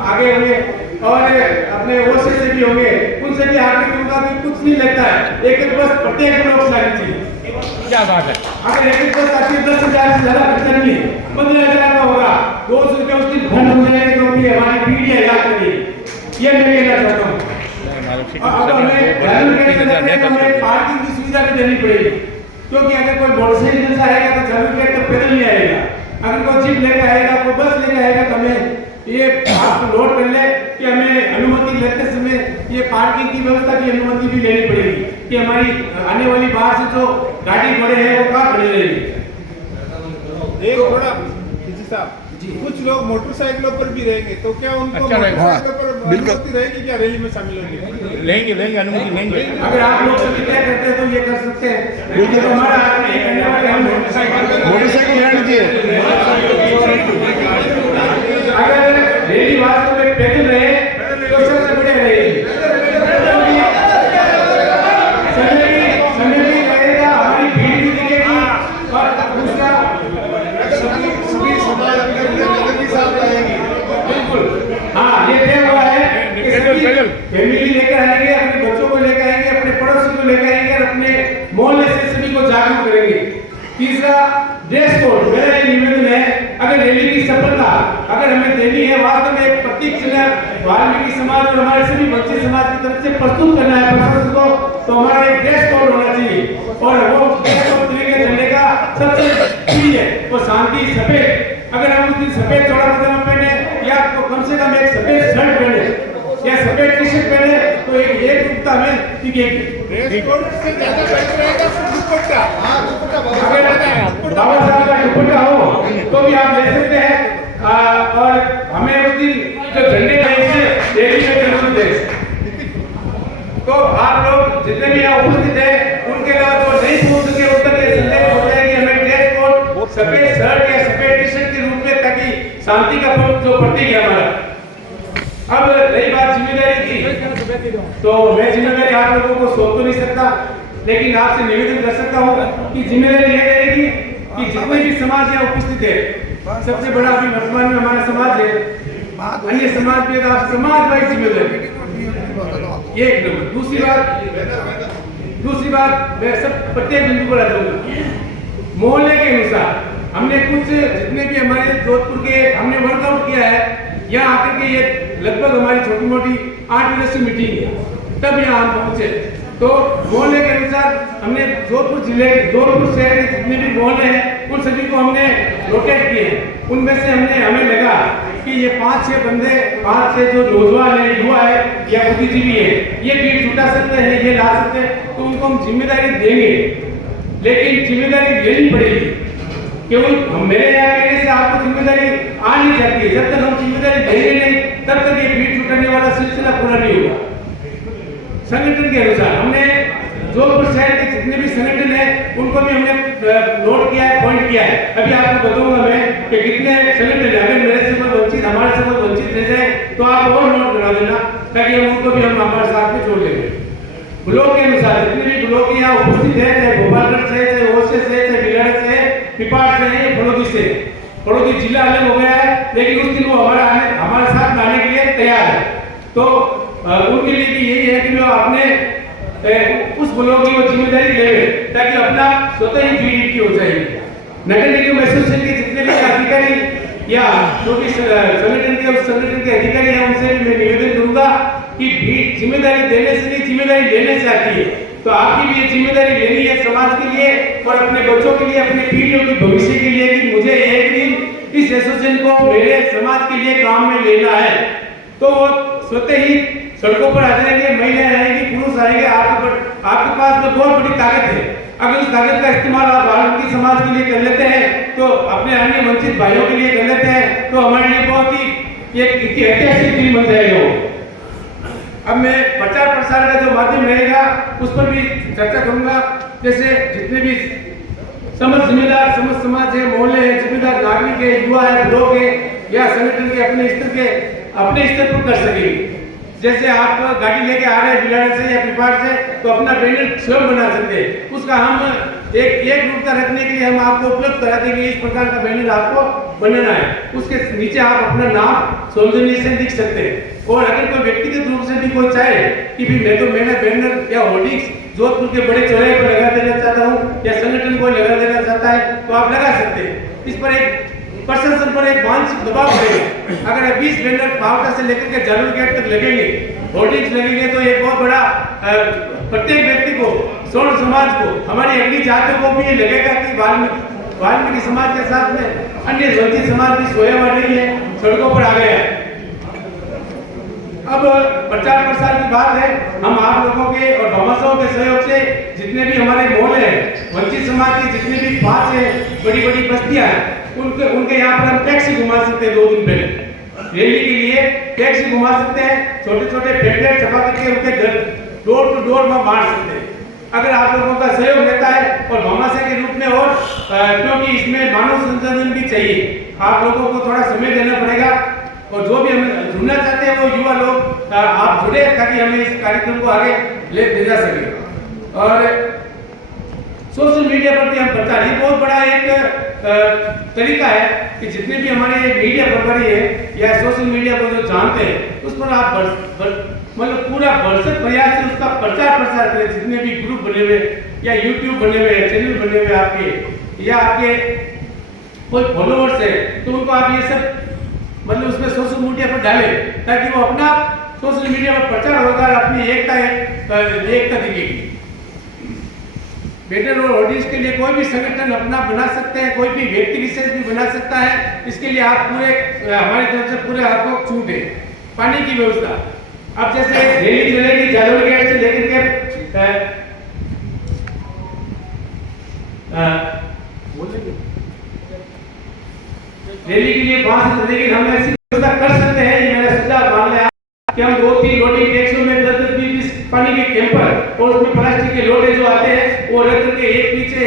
आगे होंगे और अपने ओसे से भी होंगे, उनसे भी आगे करूंगा कि कुछ नहीं लगता है, एक बस प्रत्येक ब्लॉक से आनी चाहिए। क्या बात है। अगर एक बस आती 10,000 से ज्यादा खर्चा नहीं, 15,000 का होगा, 200 रुपये उस दिन बंद हो जाएंगे तो भी हमारी पीढ़ी याद करेगी। ये मैं कहना चाहता हूँ। अब हमें पार्किंग की सुविधा भी देनी पड़ेगी, क्योंकि अगर कोई मोटरसाइकिल से आएगा तो जरूर के तो पैदल नहीं आएगा, अगर कोई जीप लेकर आएगा, कोई बस लेकर आएगा तो हमें ये आप नोट कर ले कि हमें अनुमति लेते समय ये पार्किंग की व्यवस्था की अनुमति भी लेनी पड़ेगी कि हमारी आने वाली बाहर से जो गाड़ी खड़े हैं वो कहाँ खड़ी रहेगी। एक थोड़ा जी साहब जी, कुछ लोग मोटरसाइकिलों पर भी रहेंगे, तो क्या उनको अच्छा रहेगा। मोटरसाइकिलों पर अनुमति रहेगी क्या रैली में शामिल होंगे? लेंगे लेंगे अनुमति लेंगे। अगर आप लोग सभी तय करते हैं तो ये कर सकते हैं, तो हमारा हम मोटरसाइकिल रहना चाहिए। अगर रैली वास्तव में पैदल रहे तो सबसे बढ़िया रहेगी, समय भी रहेगा, हमारी भीड़ भी दिखेगी और दूसरा सभी समाज अपने नगर के साथ रहेंगे। बिल्कुल हाँ, ये तय हुआ है कि सभी फैमिली लेकर आएंगे, अपने बच्चों को लेकर आएंगे, अपने पड़ोसी को लेकर आएंगे और अपने मोहल्ले से सभी को जागरूक करेंगे। तीसरा ड्रेस कोड, मेरा ये निवेदन है, अगर रैली की सफलता अगर हमें देनी है, वास्तव में एक प्रतीक चिन्ह वाल्मीकि समाज और हमारे सभी बच्चे समाज की तरफ से प्रस्तुत करना है प्रशासन को, तो हमारा एक ड्रेस कोड होना चाहिए और वो ड्रेस कोड तिरंगे झंडे का सबसे प्रिय है वो शांति सफेद। अगर हम उस दिन सफेद चौड़ा पजामा पहने या तो कम से कम एक सफेद शर्ट पहने या सफेद टी शर्ट पहने तो एक रूपता हमें टिकेगी। ड्रेस कोड से ज्यादा बेहतर रहेगा दुपट्टा। हाँ, दुपट्टा अगर बाबा साहब का दुपट्टा हो तो भी आप ले सकते हैं और हमें उस दिन जो झंडे रहेंगे रैली में जरूर दें। तो आप लोग जितने भी यहाँ उपस्थित हैं उनके अलावा तो नहीं पहुंच सके उस तक ये संदेश हो जाए कि हमें ड्रेस कोड सफेद शर्ट या सफेद टी शर्ट के रूप में, ताकि शांति का जो प्रतीक है हमारा। अब रही बात जिम्मेदारी की, तो मैं जिम्मेदारी आप लोगों को सौंप तो नहीं सकता, लेकिन आपसे निवेदन कर सकता हूँ कि जिम्मेदारी यह रहेगी कि जितने भी समाज यहाँ उपस्थित है, सबसे बड़ा अभी वर्तमान में हमारा समाज है, अन्य समाज में आप समाज वाइज जिम्मेदारी एक नंबर। दूसरी बात मैं सब प्रत्येक बिंदु पर आ जाऊंगा। मोहल्ले के अनुसार हमने कुछ जितने भी हमारे जोधपुर के हमने वर्कआउट किया है, यहाँ आकर के ये लगभग हमारी छोटी मोटी 8 बजे से मीटिंग है, तब यहाँ हम पहुंचे। तो मोहल्ले के अनुसार हमने जोधपुर जिले जोधपुर शहर के जितने भी मोहल्ले हैं उन सभी को हमने रोटेट किए हैं। उनमें से हमें लगा कि ये 5-6 बंदे 5-6 जो नौजवान है, युवा है या बुद्धिजीवी है, ये भीड़ जुटा सकते हैं, ये ला सकते हैं, तो उनको हम जिम्मेदारी देंगे, लेकिन जिम्मेदारी लेनी पड़ेगी। केवल मेरे यहाँ कहने से आपको जिम्मेदारी आ नहीं सकती। जब तक हम जिम्मेदारी देंगे नहीं तब तक ये भीड़ जुटाने वाला सिलसिला पूरा नहीं होगा। संगठन के अनुसार हमने जोधपुर शहर के जितने भी संगठन है उनको भी हमने नोट किया है, पॉइंट किया है। अभी आपको बताऊंगा मैं कि कितने संगठन है, अगर मेरे से कोई वंचित हमारे से कोई वंचित रह जाए तो आप और नोट करा देना, ताकि हम उनको भी हम हमारे साथ में जोड़ लेंगे। ब्लॉक के अनुसार जितने भी ब्लॉक यहाँ उपस्थित है, चाहे गोपालगढ़ से, चाहे ओसे से, चाहे बिलाड़ से, पिपाड़ से, फलोदी से, फलोदी जिला अलग हो गया है, लेकिन उस दिन वो हमारे साथ आने के लिए तैयार है। तो उनके लिए भी यही है कि वो अपने उस ब्लॉक की वो जिम्मेदारी ले, ताकि अपना स्वतः ही भीड़ की हो जाएगी। नगर निगम एसोसिएशन के जितने भी अधिकारी या जो भी संगठन के उस संगठन के अधिकारी हैं उनसे भी मैं निवेदन करूंगा कि भीड़ जिम्मेदारी देने से नहीं, जिम्मेदारी लेने से आती है। तो आपकी भी ये जिम्मेदारी लेनी है समाज के लिए और अपने बच्चों के लिए, अपनी पीढ़ियों के भविष्य के लिए, कि मुझे एक दिन इस एसोसिएशन को मेरे समाज के लिए काम में लेना है। तो वो स्वतः ही सड़कों पर आ जाएंगे, महिलाएं आएंगी, पुरुष आएंगे। आपके पास में बहुत बड़ी ताकत है, अगर उस ताकत का इस्तेमाल आप वाल्मीकि समाज के लिए कर लेते हैं, तो अपने अन्य वंचित भाइयों के लिए कर लेते हैं, तो हमारे लिए बहुत ही एक ऐतिहासिक दिन बन जाएगा वो। अब मैं प्रचार प्रसार का जो माध्यम रहेगा उस पर भी चर्चा करूंगा। जैसे जितने भी समझ जिम्मेदार समझ समाज है, मोहल्ले है, जिम्मेदार नागरिक है, युवा है, लोग है या संगठन के अपने स्तर पर कर सकेंगे। जैसे आप गाड़ी लेके आ रहे हैं बिलाड़ से या पिपाड़ से, तो अपना बैनर स्वयं बना सकते हैं। उसका हम एक रूपता रखने के लिए हम आपको उपलब्ध करा देंगे, इस प्रकार का बैनर आपको बनाना है। उसके नीचे आप अपना नाम सौजन्य से लिख सकते हैं। और अगर कोई व्यक्तिगत रूप से भी कोई चाहे कि भी मैं तो मेरा बैनर या होर्डिंग्स जोधपुर के बड़े चौराहे पर लगा देना चाहता हूँ या संगठन को लगा देना चाहता है, तो आप लगा सकते हैं। इस पर एक प्रशासन पर एक मानसिक दबाव पड़ेगा। अगर 20 बैनर पावटा से लेकर के जालूर गेट तक लगेंगे, होर्डिंग्स लगेंगे, तो एक बहुत बड़ा प्रत्येक व्यक्ति को, स्वर्ण समाज को, हमारी अगली जातियों को भी ये लगेगा कि वाल्मीकि समाज के साथ में अन्य वंचित समाज भी सोया हुआ नहीं है, सड़कों पर आ गया है। अब प्रचार प्रसार की बात है, हम आप लोगों के और भामाशाहों के सहयोग से जितने भी हमारे मोहल्ले हैं, वंचित समाज के जितने भी 5 बड़ी बड़ी बस्तियां हैं, उनके यहाँ पर हम टैक्सी घुमा सकते हैं। 2 दिन पहले रैली के लिए टैक्सी घुमा सकते हैं, छोटे छोटे पेम्पलेट छपा करके उनके घर डोर टू डोर में बांट सकते हैं। अगर आप लोगों का सहयोग रहता है और भामाशाह के रूप में, और क्योंकि इसमें मानव संसाधन भी चाहिए, आप लोगों को थोड़ा समय देना पड़ेगा। और जो भी हमें जुड़ना चाहते हैं वो युवा लोग आप जुड़े, ताकि हमें इस कार्यक्रम को आगे ले जा सके। और सोशल मीडिया पर भी हम प्रचार, ये बहुत बड़ा एक तरीका है कि जितने भी हमारे मीडिया प्रभारी है या सोशल मीडिया को जो जानते हैं, उस पर आप मतलब पूरा भरसक प्रयास से उसका प्रचार प्रसार करें। जितने भी ग्रुप बने हुए या यूट्यूब बने हुए, चैनल बने हुए आपके, या आपके कोई फॉलोअर्स है, तो उनको आप ये सब मतलब उसमें सोशल मीडिया पर डालें, ताकि वो अपना सोशल मीडिया पर प्रचार होगा, अपनी एकता दिखेगी। बैनर और होर्डिंग्स के लिए कोई भी संगठन अपना बना सकते हैं, कोई भी व्यक्ति विशेष भी बना सकता है। इसके लिए आप पूरे हमारी तरफ से पूरे आपको छूट है। पानी की व्यवस्था, अब जैसे रैली चलेगी जालौर गेट से लेकर के रैली के लिए 5 से, लेकिन हम ऐसी व्यवस्था कर सकते हैं, ये मेरा सुझाव मान लें कि हम 2-3 लोडिंग टैक्सियों में 10-20 पानी के कैंपर और उसमें प्लास्टिक के लोडे जो आते हैं वो रख करके एक पीछे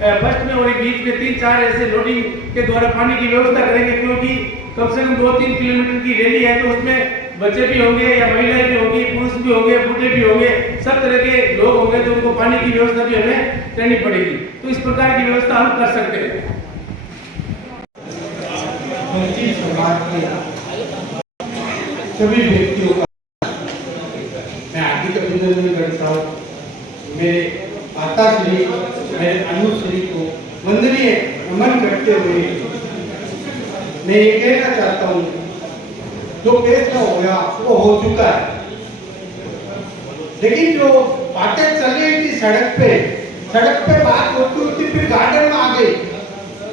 फर्स्ट में और एक बीच में 3-4 ऐसे लोडिंग के द्वारा पानी की व्यवस्था करेंगे। क्योंकि कम से कम 2-3 किलोमीटर की रैली है, तो उसमें बच्चे भी होंगे या महिलाएं भी होंगी, पुरुष भी होंगे, बूढ़े भी होंगे, सब तरह के लोग होंगे, तो उनको पानी की व्यवस्था भी हमें करनी पड़ेगी। तो इस प्रकार की व्यवस्था हम कर सकते हैं। समाज के सभी व्यक्तियों का मैं हार्दिक अभिनंदन करता हूँ। मेरे माताश्री, मेरे अनुश्री को वंदनीय नमन करते हुए मैं ये कहना चाहता हूँ, जो फैसला हो गया वो हो चुका है, लेकिन जो बातें चल रही थी सड़क पे बात होती फिर गार्डन में आ गई।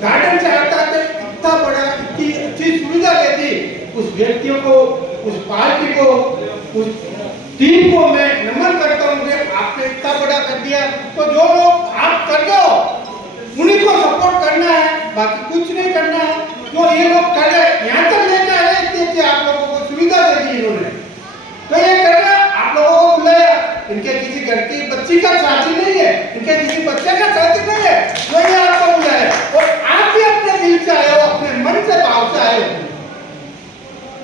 गार्डन से आता था, इतना बड़ा, इतनी अच्छी सुविधा देती उस व्यक्तियों को, उस पार्टी को, उस टीम को मैं नमन करता हूँ कि आपने इतना बड़ा कर दिया। तो जो लोग आप कर दो उन्हीं को सपोर्ट करना है, बाकी कुछ नहीं करना है। जो ये लोग कर रहे यहाँ तक लेकर आ रहे थे, आप लोगों को सुविधा दे दी इन्होंने, तो ये कर रहे आप लोगों को बुलाया। इनके किसी घर की बच्ची का शादी नहीं है, इनके किसी बच्चे का शादी नहीं है, तो ये आपको बुलाया और आप भी अपने दिल से आए हो, अपने मन से भाव से आए हो।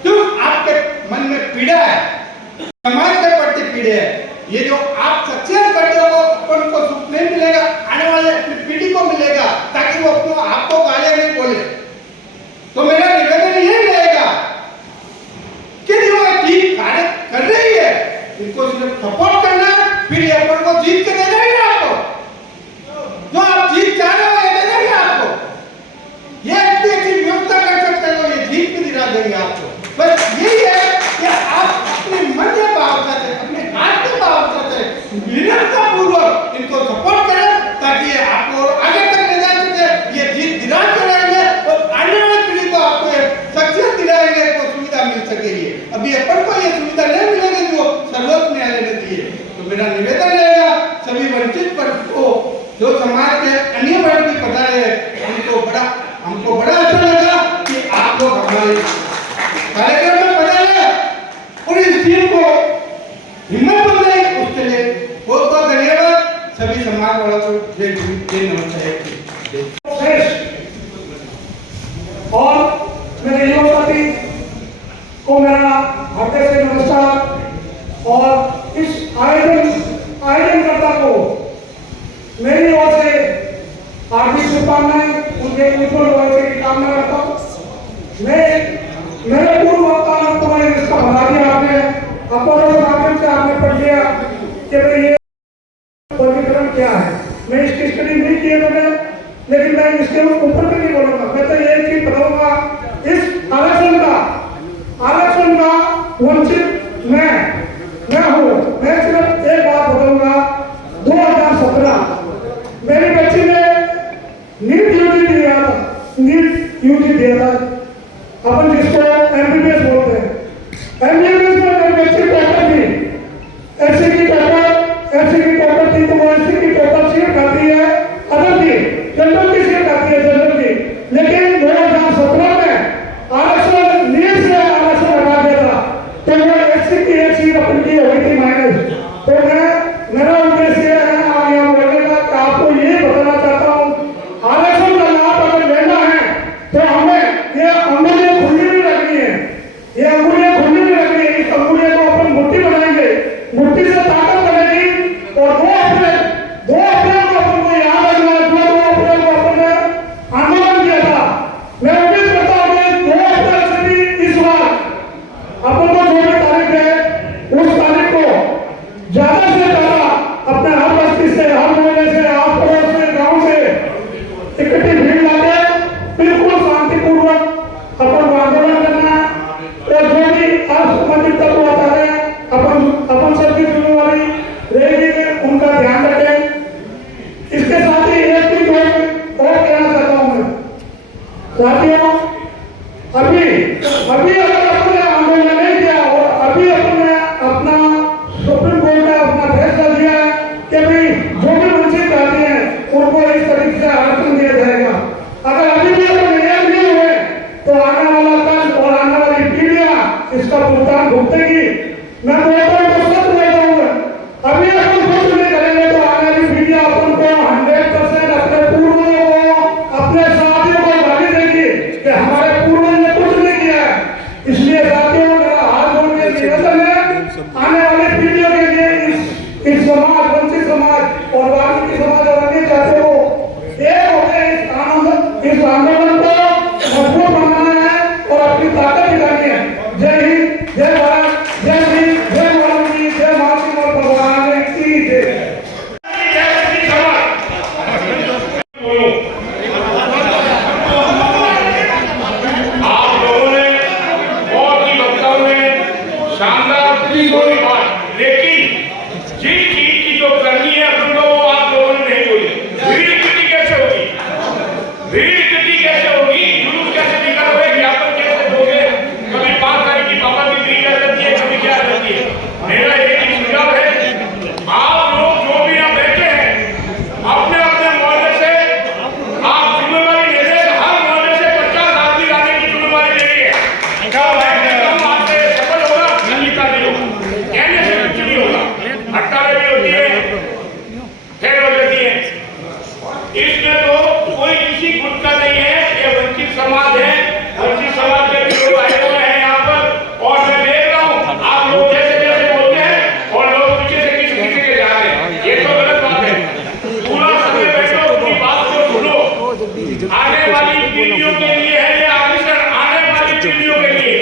क्यों? आपके मन में पीड़ा है, समाज के प्रति पीड़े है। ये जो आप सक्षम करते हो उनको सुख नहीं मिलेगा, आने वाले पीढ़ी को मिलेगा, ताकि वो अपने आपको गालियां नहीं बोले। तो मेरा निवेदन यही रहेगा कि जो टीम कार्य कर रही है इनको सिर्फ सपोर्ट करना है, फिर ये अपन को जीत के देना ही आपको, जो आप जीत चाह रहे हो ये देना ही आपको। ये इतनी अच्छी व्यवस्था कर सकते हो, ये जीत भी दिला देंगे आपको। बस यही है कि आप अपने मन के भाव से, अपने हाथ के भाव से निरंतर पूर्वक इनको सपोर्ट करें, ताकि ये आपको आगे तक ले जा सके। ये जीत दिलाते रहेंगे और आने वाली पीढ़ी को आपको सक्सेस दिलाएंगे, तो सुविधा मिल सकेगी। अभी अपन को ये सुविधा नहीं मिलेगी जो सर्वोच्च न्यायालय ने दी है। तो मेरा निवेदन रहेगा सभी वंचित वर्ग को, जो समाज के अन्य वर्ग भी पधारे हैं, हमको बड़ा अच्छा लगा कि आप लोग हमारे कार्यक्रम में पधारे और इस टीम को हिम्मत बनाई, उसके लिए बहुत बहुत धन्यवाद। सभी समाज वालों को जय नमस्ते। और मेरे युवा साथी को मेरा हार्दिक से नमस्कार और इस आयोजनकर्ता को मेरी ओर से हार्दिक शुभकामनाएं, उनके उज्जवल भविष्य की कामना करता हूँ। मेरे पूर्व वक्ता ने इसका बता दिया, आपने अपने माध्यम से आपने पढ़ लिया कि भाई ये वर्गीकरण क्या है। मैं इसकी स्टडी नहीं की है मैंने, लेकिन मैं इसके ऊपर भी नहीं बोलूंगा। मैं तो ये चीज बताऊंगा, इस आरक्षण का वंचित मैं हूँ। मैं सिर्फ एक बात बताऊंगा, 2017 मेरी बच्ची ने नीट यूजी दिया था, अपन जिसको एमबीबीएस बोलते हैं। एमबीबीएस में मेरी बच्ची टॉपर थी, एससी की टॉपर थी, तो वो एससी की टॉपर सीट खाती है अदर की, जनरल की सीट खाती है जनरल की। लेकिन 2017 में आरक्षण नीट से आरक्षण हटा दिया था, तो वो एससी की एक सीट अपन की हो गई थी माइनस। तो मेरा उद्देश्य है आज यहाँ बोलने का कि आपको ये बताना चाहता हूँ, आरक्षण का लाभ अगर लेना है तो हमें ये अंगुलियां खुली भी रखनी है, ये अंगुलियां खुली भी रखनी है। इस अंगुलियां को अपन मुट्ठी बनाएंगे, मुट्ठी से ताकत बनेगी। और 2 अप्रैल को अपन को याद रखना है, 2 अप्रैल को अपन ने आंदोलन किया था। मैं उम्मीद करता हूँ कि 2 अप्रैल से भी इस बार अपन को जो भी तारीख है उस तारीख को ज्यादा से ज्यादा अपने हर बस्ती से, हर मोहल्ले से, आस पड़ोस से, गाँव से इकट्ठी भीड़ लाके बिल्कुल शांतिपूर्वक अपन को आंदोलन करना है। और जो भी असंबंधित तत्व आता है अपन सबकी जिम्मेवारी रहेगी कि उनका ध्यान रखें। इसके साथ ही एक चीज और कहना चाहता हूँ मैं, साथियों, अभी अगर अपन ने आंदोलन नहीं किया और अभी अपन ने अपना सुप्रीम कोर्ट में अपना फैसला दिया है कि भाई जो भी वंचित जाति हैं उनको इस तरीके से आरक्षण दिया जाएगा, अगर अभी भी अपन निर्णय नहीं हुए तो आने वाला कल और आने वाली पीढ़ियां इसका भुगतान भुगतेगी। मैं बोलता हूँ तो सच बोलता हूँ, अभी अपन कुछ नहीं करेंगे तो आने वाली पीढ़ियां अपन को 100% अपने पूर्वजों को, अपने साथियों को गाली देगी कि हमारे पूर्वज ने कुछ नहीं किया है। इसलिए साथियों, मेरा हाथ जोड़ के निवेदन है, आने वाली पीढ़ियों के लिए इस समाज, वंचित समाज और वाल्मीकि समाज और अन्य जातियों को एक होकर इस आंदोलन को मजबूत बनाना है और अपनी ताकत दिखानी है। जय हिंद, जय भारत, जय भीम, जय वाल्मीकि, जय महात्मा और भगवान की जय। आप लोगों ने बहुत ही वक्ताओं ने शानदार बोली बात, लेकिन जिस चीज की जो करनी है अपन को वो आप लोगों ने नहीं बोली। भीड़ इकट्ठी कैसे होगी, जुलूस कैसे निकालोगे, ज्ञापन कैसे दोगे, कभी 5 तारीख की पापा की भीड़ आ जाती है, कभी क्या आ जाती है। मेरा एक ही सुझाव है, आप लोग जो भी यहाँ बैठे हैं अपने अपने मोहल्ले से आप जिम्मेवारी ले रहे हैं। हर मोहल्ले से 50 आदमी लाने की जिम्मेवारी ले रही है। सफल होगा, संगीता नहीं होगा, कहने से कुछ नहीं होगा। हड़तालें भी होती है, फेल हो जाती है। इसमें तो कोई किसी गुट का नहीं है, ये वंचित समाज है, वंचित समाज के लोग आए हुए हैं यहाँ पर। और मैं देख रहा हूँ आप लोग जैसे जैसे बोलते हैं और लोग पीछे से किसी के जा रहे हैं, ये तो गलत बात है। पूरा समय बैठो, उनकी बात को सुनो। आने वाली पीढ़ियों के लिए है ये आरक्षण, आने वाली पीढ़ियों के लिए।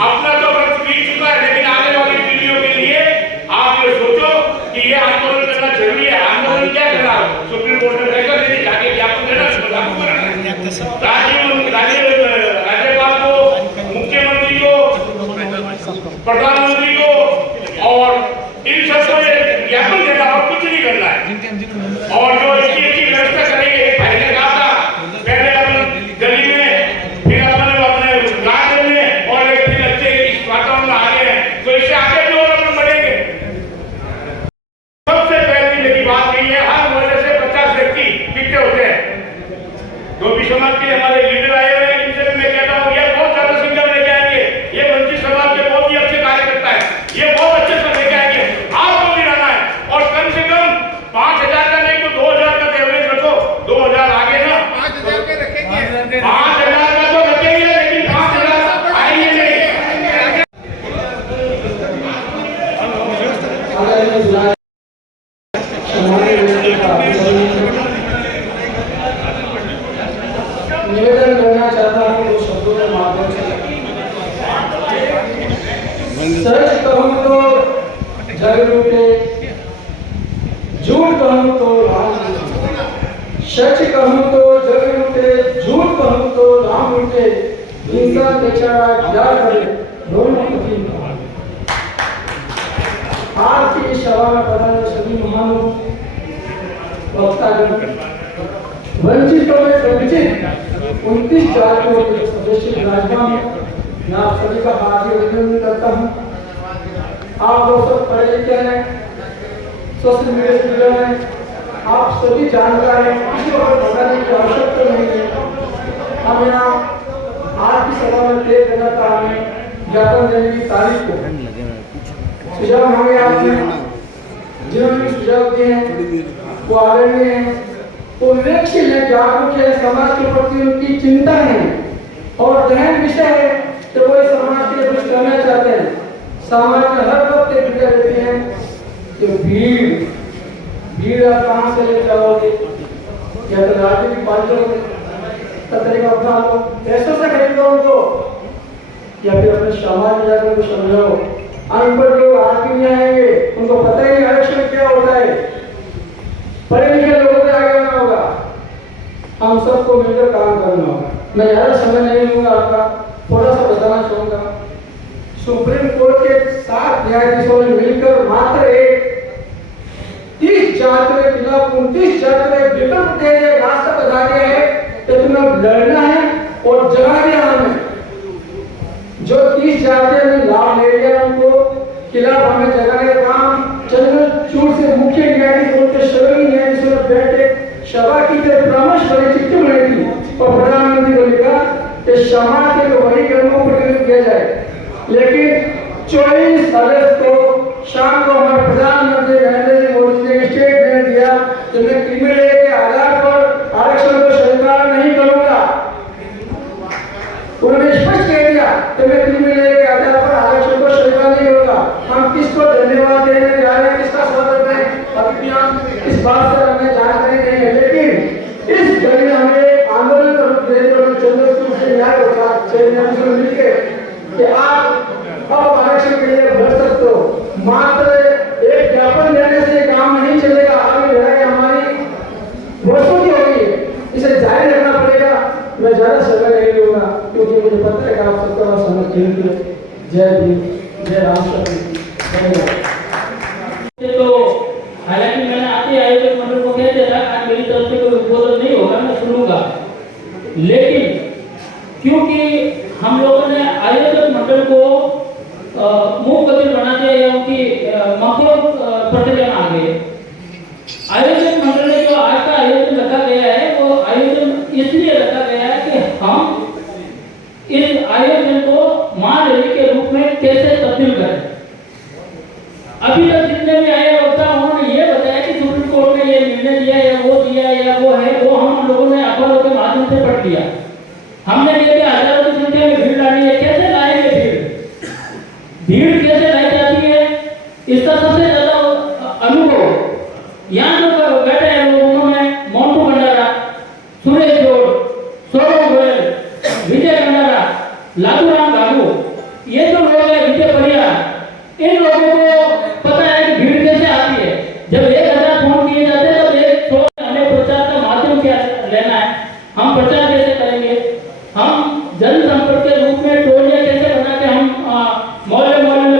अपना तो वक्त बीत चुका है, लेकिन आने वाली पीढ़ियों के लिए आप ये सोचो कि ये आंदोलन करना जरूरी है। आंदोलन क्या करना, सुप्रीम कोर्ट में फैसला देने जाके ज्ञापन देना, राज्यपाल को, मुख्यमंत्री को, प्रधानमंत्री को और इन सबको ज्ञापन देना और कुछ नहीं करना है। और जो इसकी अच्छी व्यवस्था करेंगे, भाई ने कहा था पहले अपन गली में, फिर अपन अपने गार्डन में और एक दिन अच्छे इस वातावरण में आ गए हैं, तो इससे आगे भी और अपन बढ़ेंगे। सबसे पहली मेरी बात यही है, हर मोहल्ले से 50 व्यक्ति इकट्ठे होते हैं। जो भी समाज के हमारे लीडर आए हुए हैं, इनसे मैं कहता हूँ ये बहुत ज्यादा संख्या में लेके आएंगे। ये वंचित समाज के बहुत ही अच्छे कार्यकर्ता है, ये बहुत अच्छे से लेके आएंगे। आपको भी रहना है और कम से कम 5000 का नहीं तो 2000 का एवरेज रखो, 2000 आगे कहूँ तो राम लूटे, सच कहूँ तो जग लूटे, झूठ कहूँ तो राम लूटे, इंसान बेचारा क्या करे दोनों की। आज की सभा में पधारे सभी महान वक्तागण, वंचितों में वंचित 29 जातियों के सदस्य विराजमान हैं। मैं आप सभी का हार्दिक अभिनंदन करता हूँ। आप लोग सब पढ़े लिखे हैं, सोशल मीडिया से जुड़े हैं, आप सभी जानकार हैं, किसी और बताने की आवश्यकता नहीं है। हम यहाँ आज की सभा में तय करना चाहेंगे ज्ञापन देने की तारीख को। सुझाव मांगे आपने, जिन्होंने सुझाव दिए हैं वो आदरणीय हैं, वो विवेकशील है, जागरूक है, समाज के प्रति उनकी चिंता है और गहन विषय है कि वो इस समाज के लिए कुछ करना चाहते हैं। समाज में हर वक्त एक विचार रहती है कि भीड़ आप कहाँ से ले जाओगे, या तो राजनीतिक पार्टियों का तरीका अपना लो, पैसों से खरीद लो उनको, या फिर अपने समाज में जाकर उनको समझाओ। अनपढ़ लोग आज भी नहीं आएंगे, उनको पता ही नहीं आरक्षण क्या होता है। पढ़े लिखे लोगों को आगे आना होगा, हम सबको मिलकर काम करना होगा। मैं ज्यादा समय नहीं लूंगा आपका, थोड़ा सा बताना चाहूंगा। सुप्रीम कोर्ट के 7 न्यायाधीशों ने मिलकर मात्र एक 30 जाति के खिलाफ 29 जाति के विकल्प दे दिए, रास्ता बता दिया है कि तुम्हें लड़ना है और जगा दिया हमें। जो 30 जातियों ने लाभ ले लिया उनको खिलाफ हमें जगाने का काम चंद्रचूड़ से मुख्य न्यायाधीश उनके सभी न्यायाधीशों ने बैठे सभा की परामर्श बड़ी चिट्ठी बनाई थी और प्रधानमंत्री को लिखा कि समाज के वही कर्मों पर किया जाए। लेकिन 24 अगस्त को शाम को हमारे प्रधानमंत्री नरेंद्र मोदी ने स्टेटमेंट दिया कि मैं क्रिमिनल के आधार पर आरक्षण को स्वीकार नहीं करूंगा। उन्होंने स्पष्ट कह दिया कि मैं क्रिमिनल के आधार पर आरक्षण को स्वीकार नहीं करूंगा। हम किसको धन्यवाद देने जा रहे हैं, किसका स्वागत है, अभी भी हम इस बात से हमें जानकारी नहीं है। लेकिन इस घड़ी में हमें आंदोलन का रूप देने और चंद्रचूड़ से न्याय होगा न्यायाधीशों मिलकर कि आप अब आरक्षण के लिए भर सकते हो। मात्र एक ज्ञापन देने से काम नहीं चलेगा, आगे लड़ाई हमारी वर्षों की हो गई है, इसे जारी रखना पड़ेगा। मैं ज्यादा समय नहीं लूंगा क्योंकि मुझे पता है कि आप सबका समय कीमती है। जय भीम, जय राम। तो हालांकि मैंने आते आयोजक मंडल को कह दिया था आज मेरी तरफ से कोई उद्बोधन नहीं होगा, मैं सुनूंगा। लेकिन क्योंकि हम लोगों ने आयोजक मंडल को मुंह बदल बना दिया या उनकी मखौल प्रतिक्रिया आ गई। आयोजक मंडल ने जो आज का आयोजन रखा गया है वो आयोजन इसलिए रखा गया है कि हम इस आयोजन को महारैली के रूप में कैसे तब्दील करें। अभी तक जितने भी आए वक्ता उन्होंने ये बताया कि सुप्रीम कोर्ट ने ये निर्णय दिया या वो है, वो हम लोगों ने अखबारों के माध्यम से पढ़ लिया। हमने ये भी हजारों की संख्या में भीड़ लानी है, कैसे लाएंगे भीड़ कैसे लाई जाती है, इसका सबसे ज्यादा अनुभव यहाँ जो बैठे हैं लोग, उन्होंने मोन्टू भंडारा, सुरेश जोड़, सौरभ गोयल, विजय भंडारा, लालूराम गागू, ये जो लोग हैं, विजय परियार, इन लोगों को पता है कि भीड़ कैसे आती है। जब 1000 फोन किए जाते हैं तो 100 हमें प्रचार का माध्यम क्या लेना है, हम प्रचार कैसे करेंगे, हम जनसंपर्क के रूप में टोलियां कैसे बना के हम मोहल्ले मोहल्ले में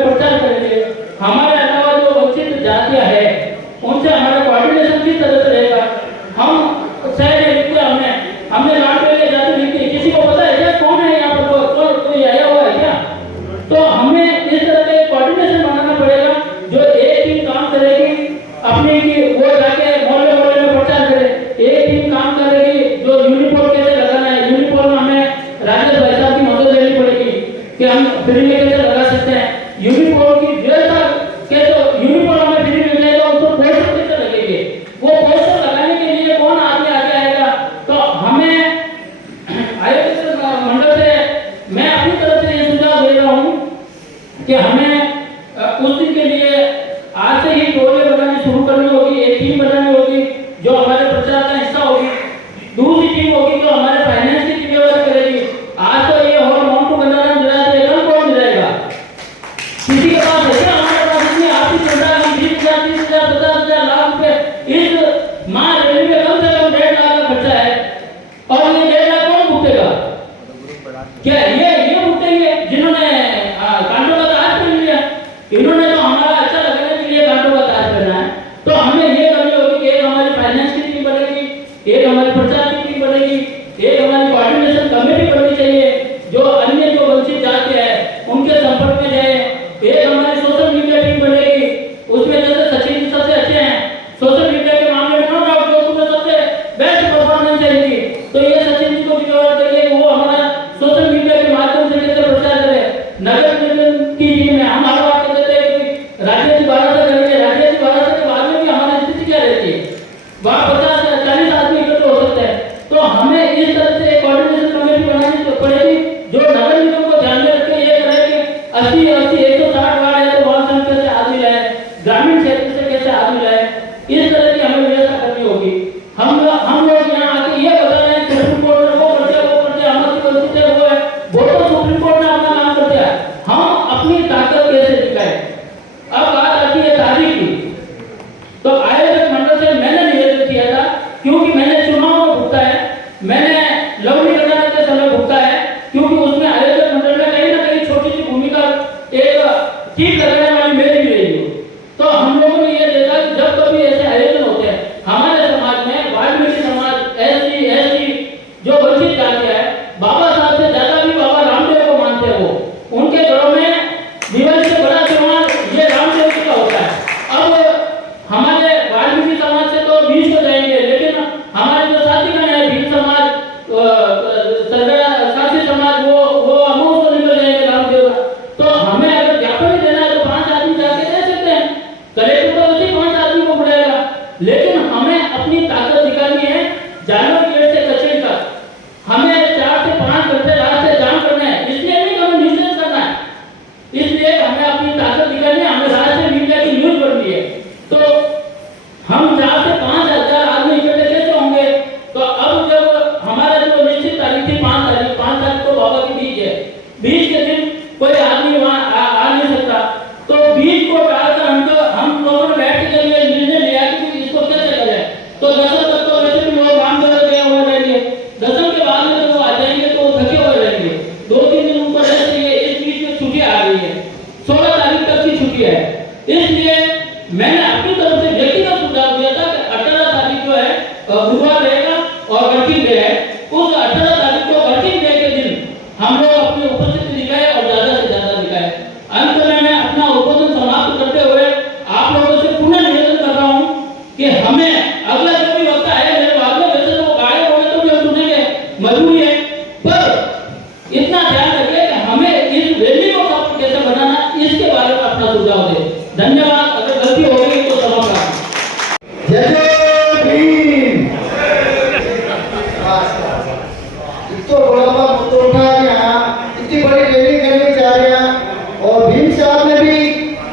एक हमारी प्रचार की टीम बनेगी, एक हमारी कोऑर्डिनेशन कमेटी बननी चाहिए जो अन्य जो वंचित जाति है उनके संपर्क में जाए। एक हमारी सोशल मीडिया टीम बनेगी, उसमें जैसे सचिन जी सबसे अच्छे हैं सोशल मीडिया के मामले में, नो डाउट जो में सबसे बेस्ट परफॉर्मेंस है इनकी, तो ये सचिन जी को भी जरूरत है कि वो हमारा सोशल मीडिया के माध्यम से कैसे प्रचार करें। नगर निगम की टीम में हम हर बात कहते हैं कि राज्य की 12 से करेंगे, राज्य की 12 से के बाद में भी हमारी स्थिति क्या रहती है, वहाँ 50 से 40 आदमी इकट्ठे हो सकते हैं। तो हमें इस तरह से कोऑर्डिनेशन कमेटी बनानी पड़ेगी जो नगर निगम को ध्यान में रख के ये करे कि 80 160 वार्ड है तो वहाँ से हम कैसे आदमी लाए, ग्रामीण क्षेत्र से कैसे आदमी लाए, इस तरह की हमें व्यवस्था करनी होगी। हम लोग यहाँ आके ये बता रहे हैं सुप्रीम कोर्ट ने वो करते हमारी वंचित है वो तो सुप्रीम कोर्ट ने अपना काम कर दिया, हम अपनी ताकत कैसे दिखाए। अब बात आती है तारीख की, तो आयोजक मंडल से मैंने निवेदन किया था, क्योंकि मैंने चुनाव में भुगता है, मैंने लवली कटारा के समय भुगता है, क्योंकि उसमें आयोजक मंडल में कहीं ना कहीं छोटी सी भूमिका एक ठीक लगाने वाली मेरी भी रही हो। तो हम लोगों ने ये देखा कि जब कभी ऐसे आयोजन होते हैं हमारे समाज में, वाल्मीकि समाज, एससी एसटी जो वंचित जाति है, बाबा साहब से ज्यादा भी बाबा रामदेव को मानते हैं, वो उनके घरों में दिवाली से बड़ा त्योहार ये रामदेव जी का होता है। अब हमारे वाल्मीकि समाज से तो 20 को जाएंगे, लेकिन हमारे जो साथीगण है भील समाज, साथी समाज, वो अमूल को निकल जाएंगे रामदेव का। तो हमें अगर ज्ञापन ही देना है तो 5 आदमी जाके दे सकते हैं, कलेक्टर तो उसी 5 आदमी को पड़ेगा, लेकिन हमें अपनी ताकत दिखानी है। जानवर गेट से कचेरी तक हमें 4 से 5 घंटे रास्ते जाम करना है, इसलिए नहीं हमें न्यूज़ करना है, इसलिए हमें अपनी ताकत दिखानी है, हमें राष्ट्रीय मीडिया की न्यूज बननी है। तो हम 4 से 5 हजार आदमी इकट्ठे कैसे होंगे। तो अब जब हमारा जो निश्चित तारीख थी 5 तारीख को बाबा की बीज है, बीज के दिन कोई आदमी वहाँ आ नहीं सकता, तो बीज को डालकर हम लोगों ने बैठ के जब ये निर्णय लिया कि इसको कैसे करें। तो 10 तक तो वैसे भी लोग काम कर गए हुए रहेंगे, 10 के बाद में जब वो आ जाएंगे तो थके हुए रहेंगे, 2-3 दिन उनको रेस्ट चाहिए। इस बीच में छुट्टी आ रही है, 16 तारीख तक की छुट्टी है, इसलिए मैंने अपनी तरफ से व्यक्तिगत सुझाव दिया था कि 18 तारीख जो है गुरुवार रहेगा और वर्किंग डे है, उस 18 तारीख को वर्किंग डे के दिन हम लोग अपनी उपस्थिति दिखाए और ज्यादा से ज्यादा दिखाए। अंत में मैं अपना उद्बोधन समाप्त करते हुए आप लोगों से पुनः निवेदन कर रहा हूँ कि हमें अगला जो भी वक्त है मेरे बाद में, वैसे तो गायब होने तो भी हम सुनेंगे, मजबूरी है, पर इतना ध्यान रखें कि हमें इस रैली को सफल कैसे बनाना, इसके बारे में अपना सुझाव दें। धन्यवाद। अगर गलती हो गई तो क्षमा करें। जय भीम। तो बड़ा मुद्दा उठा यहाँ इतनी बड़ी रैली करने जा रहे हैं और भीम साहब ने भी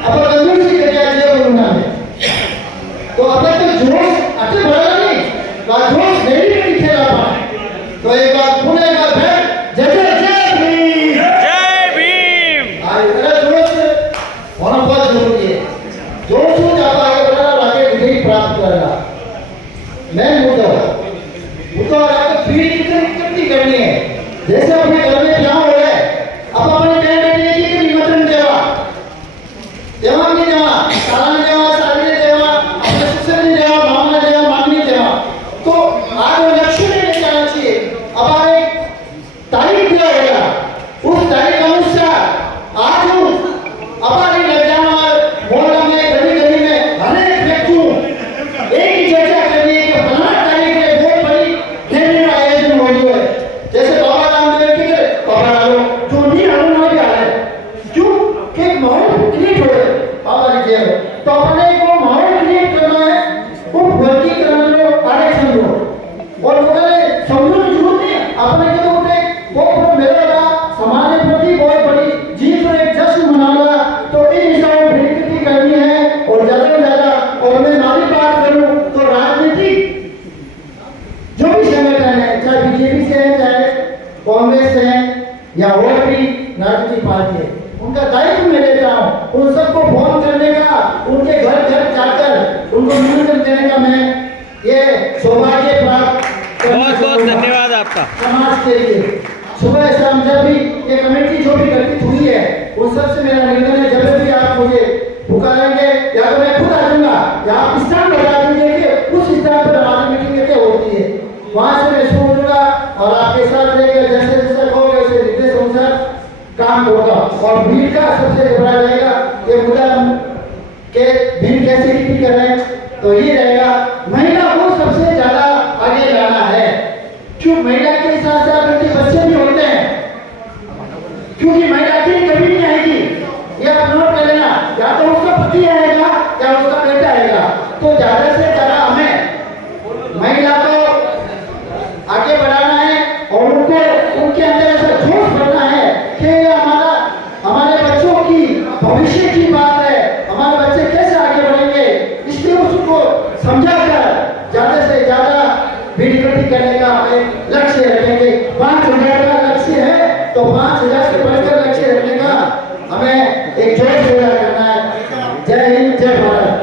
अपना कंजूसी करके आज बोलना है, तो अब तो जोश अच्छे बढ़ा नहीं, जोश रैली में दिखे ना पाए, तो एक बार पुणे का फिर जय भीम, जय भीम। आज मेरा जोश होना बहुत जरूरी है, जोश हो जाता है बड़ा आगे विजय प्राप्त करेगा। मैं मुद्दा भीड़ कितनी करनी है, जैसे अपने घर में क्या हो रहा है, अब अपने कैंडिडेट की निमंत्रण देवा देवा नहीं देवा, सालाना देवा, सालने देवा, अपने शिक्षक नहीं देवा, मामला देवा, मांगनी देवा, तो आज लक्ष्य नहीं जाना चाहिए। अब हमारे तारीख दिया गया, उस तारीख अनुसार आज हमारी मोहल्ला में गली में हर एक व्यक्ति एक ही चर्चा करनी है कि फलाना तारीख में बहुत बड़ी रैली का आयोजन हो रही है, जैसे बाबा रामदेव के बाबा रामदेव जो नहीं होना भी आ रहा है, क्यों कि माहौल क्रिएट हो रहा है बाबा जी के, तो अपने को माहौल क्रिएट करना है, वो भर्ती करना लो, आरक्षण लो, और लोगों ने समझो की जरूरत नहीं है, अपने के तो उठे वो मेरा का समाज के प्रति बहुत बड़ी जीत और एक जश्न मनाना, तो इन हिसाब से विकृति करनी है और ज्यादा से ज्यादा। और मैं माली बात करूं तो राजनीति जो भी संगठन है, चाहे बीजेपी से है, चाहे कांग्रेस से है या और भी राजनीतिक पार्टी है, उनका दायित्व मैं लेता हूं, उन सबको फोन करने का, उनके घर घर जाकर उनको निमंत्रण देने का मैं ये सौभाग्य प्राप्त। बहुत बहुत धन्यवाद आपका। समाज के लिए सुबह शाम जब भी ये कमेटी जो भी गठित हुई है, उन सबसे मेरा निवेदन है, जब भी आप मुझे पुकारेंगे या तो मैं खुद आ जाऊंगा या आप स्थान बता दीजिए कि उस स्थान पर हमारी मीटिंग कैसे होती है। सबसे बड़ा रहेगा ये मुद्दा के भीड़ कैसे ठीक कर रहे हैं, तो ये रहेगा महिला को सबसे ज्यादा आगे लाना है। क्यों महिला के साथ साथ उनके बच्चे भी होते हैं, क्योंकि महिला की कभी नहीं आएगी, ये आप नोट कर लेना, या तो उसका पति आएगा या उसका बेटा आएगा। तो ज्यादा से ज्यादा हमें महिला को आगे बढ़ाना है और उनको उनके अंदर ऐसा जोश भरना है कि ये हमारे बच्चों की भविष्य की बात है, हमारे बच्चे कैसे आगे बढ़ेंगे, इसलिए उसको समझाकर ज्यादा से ज्यादा भीड़ इकट्ठी करने का हमें लक्ष्य रखेंगे। 5,000 का लक्ष्य है तो 5,000 से बढ़कर लक्ष्य रखने का हमें एक जोश पैदा करना है। जय हिंद, जय भारत।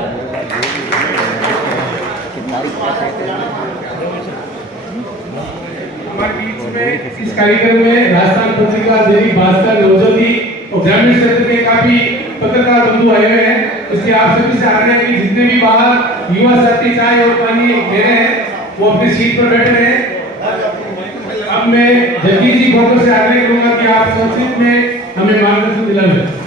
हमारे बीच में इस कार्यक्रम में राजस्थान पत्रिका, दैनिक भास्कर, नवज्योति और ग्रामीण क्षेत्र के काफी पत्रकार बंधु आए हुए हैं। इसलिए आप सभी से आग्रह है कि जितने भी बाहर युवा साथी चाय और पानी ले रहे हैं वो अपनी सीट पर बैठ रहे हैं। अब मैं जगदीश जी खोकर से आग्रह करूंगा कि आप संक्षिप्त में हमें मार्गदर्शन दिलाएं।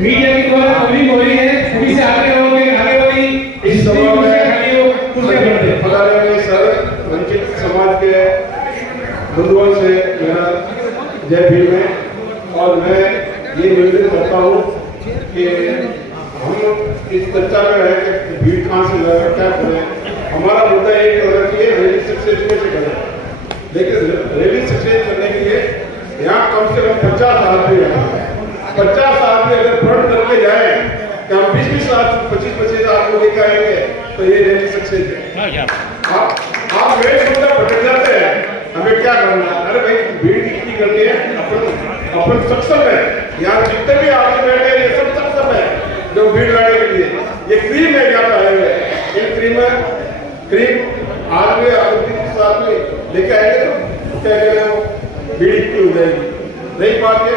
मीडिया की द्वारा अभी हो रही है, सभी से आगे होंगे, आगे वाली इस समाज में वंचित समाज के बंधुओं से मेरा जय भीम है। और मैं ये निवेदन करता हूँ कि हम इस चर्चा में है कि भीड़ कहाँ से लगा, क्या करें। हमारा मुद्दा ये होना चाहिए रैली सक्सेस कैसे करें, लेकिन रैली सक्सेस करने के लिए यहाँ कम से कम 50 आदमी है। 50 आदमी अगर फ्रंट करके जाए कि हम 20-20 आदमी 25-25 आदमी लेकर आएंगे तो ये रैली सक्सेस है। आप मेरे मुद्दा भटक जाते हैं, हमें क्या करना है? अरे भाई भीड़ कितनी करनी है, अपन सक्षम है, यहाँ जितने भी आदमी बैठे हैं ये सब सक्षम है जो भीड़ लाने के लिए। ये क्रीम है यहाँ पे आए हुए, इन क्रीम आदमी साथ में लेके आएंगे तो क्या करें, वो भीड़ इतनी हो जाएगी। नहीं बात है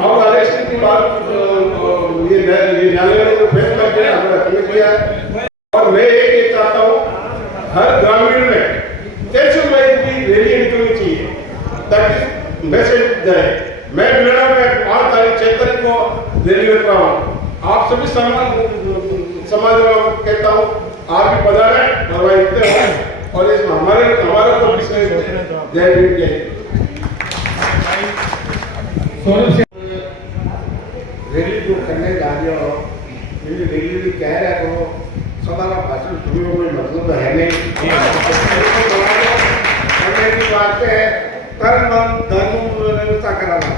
अब आरक्षण की बात, ये न्यायालय ने जो फैसला किया हमने रखने किया है। और मैं एक चाहता हूँ हर ग्रामीण में कैसे की रैली निकलनी चाहिए ताकि मैसेज जाए। मैं बिलड़ा में 5 तारीख 6 तारीख को रैली रख रहा हूँ। आप सभी समाज वालों को कहता हूँ आप भी पधारें और वहाँ इतने हैं और इस हमारा तो विषय जय भीम जय। रैली जो करने जा रहे हो, रैली भी कह रहे हो, हमारा भाषण सुनने में कोई मतलब है नहीं। की बात है कर्म धर्म व्यवस्था कराना।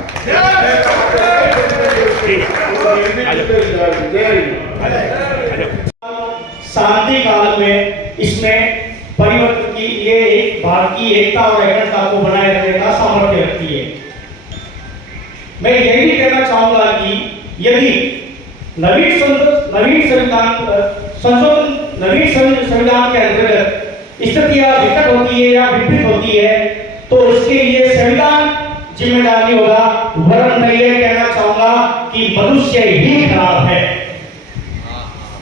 शांति काल में इसमें परिवर्तन की ये एक भारत की एकता और अखंडता को बनाए रखने का सामर्थ्य रखती है। मैं यही भी कहना चाहूंगा कि यदि नवीन संविधान के अंतर्गत स्थितियां विकट होती है या विपरीत होती है तो इसके लिए संविधान जिम्मेदार नहीं होगा, वरन मैं ये कहना चाहूंगा कि मनुष्य ही खराब है।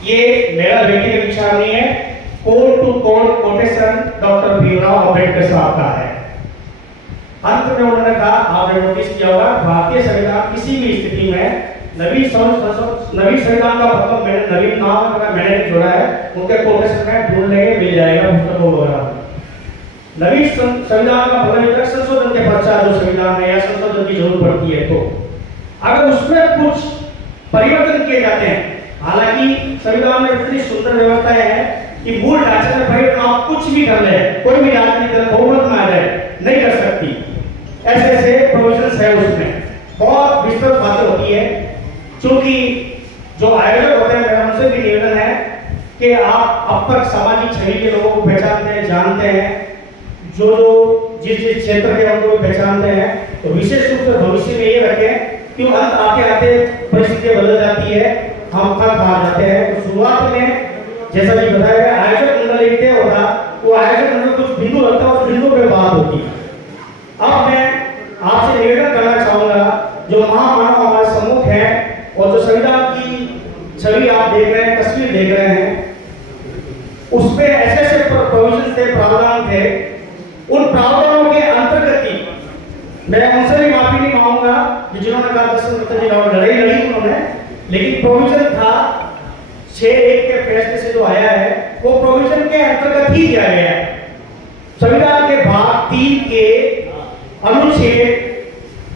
ये मेरा व्यक्तिगत विचार नहीं है, quote to quote quotation doctor Bhimrao Ambedkar साहब का है। अंत में उन्होंने कहा, आपने नोटिस किया होगा, भारतीय संविधान किसी भी स्थिति में नवीन संविधान का मतलब मैंने नवीन नाम मैंने जोड़ा है, उनके कोटेशन में ढूंढ लेंगे मिल जाएगा पुस्तकों वगैरह। नवीन संविधान का मतलब संशोधन के पश्चात जो संविधान है या संशोधन की जरूरत पड़ती है तो अगर उसमें कुछ परिवर्तन किए जाते हैं, हालांकि संविधान में इतनी सुंदर व्यवस्थाएं हैं कि मूल ढांचे में परिवर्तन आप कुछ भी कर ले, कोई भी राजनीतिक दल बहुमत में आ जाए नहीं कर सकती, ऐसे ऐसे प्रोविजंस है उसमें, बहुत विस्तृत बातें होती है। क्योंकि जो आयोजक होते हैं मेरा उनसे भी निवेदन है कि आप अब तक सामाजिक छवि के लोगों को पहचानते हैं, जानते हैं, जो जिस क्षेत्र के उनको पहचानते हैं, तो विशेष रूप से भविष्य में ये रखें कि अंत आते आते परिस्थितियां बदल जाती है, हम थक हार जाते हैं। तो शुरुआत में जैसा कि बताया गया आयोजक मंडल एक तय होता, वो आयोजक मंडल कुछ बिंदु रखता है और बिंदु पे बात होती। अब मैं आपसे निवेदन करना चाहूंगा, जो महामानव हमारे सम्मुख है और जो संविधान की छवि आप देख रहे हैं, तस्वीर देख रहे हैं, प्रावधान थे, उन प्रावधानों के अंतर्गत ही मैं उनसे भी माफी नहीं मांगूंगा जिन्होंने कहा 10 मिनट की लड़ाई लड़ी उन्होंने, लेकिन प्रोविजन था 6-1 के फैसले से जो आया है वो प्रोविजन के अंतर्गत ही दिया गया है। संविधान के भाग 3 के अनुच्छेद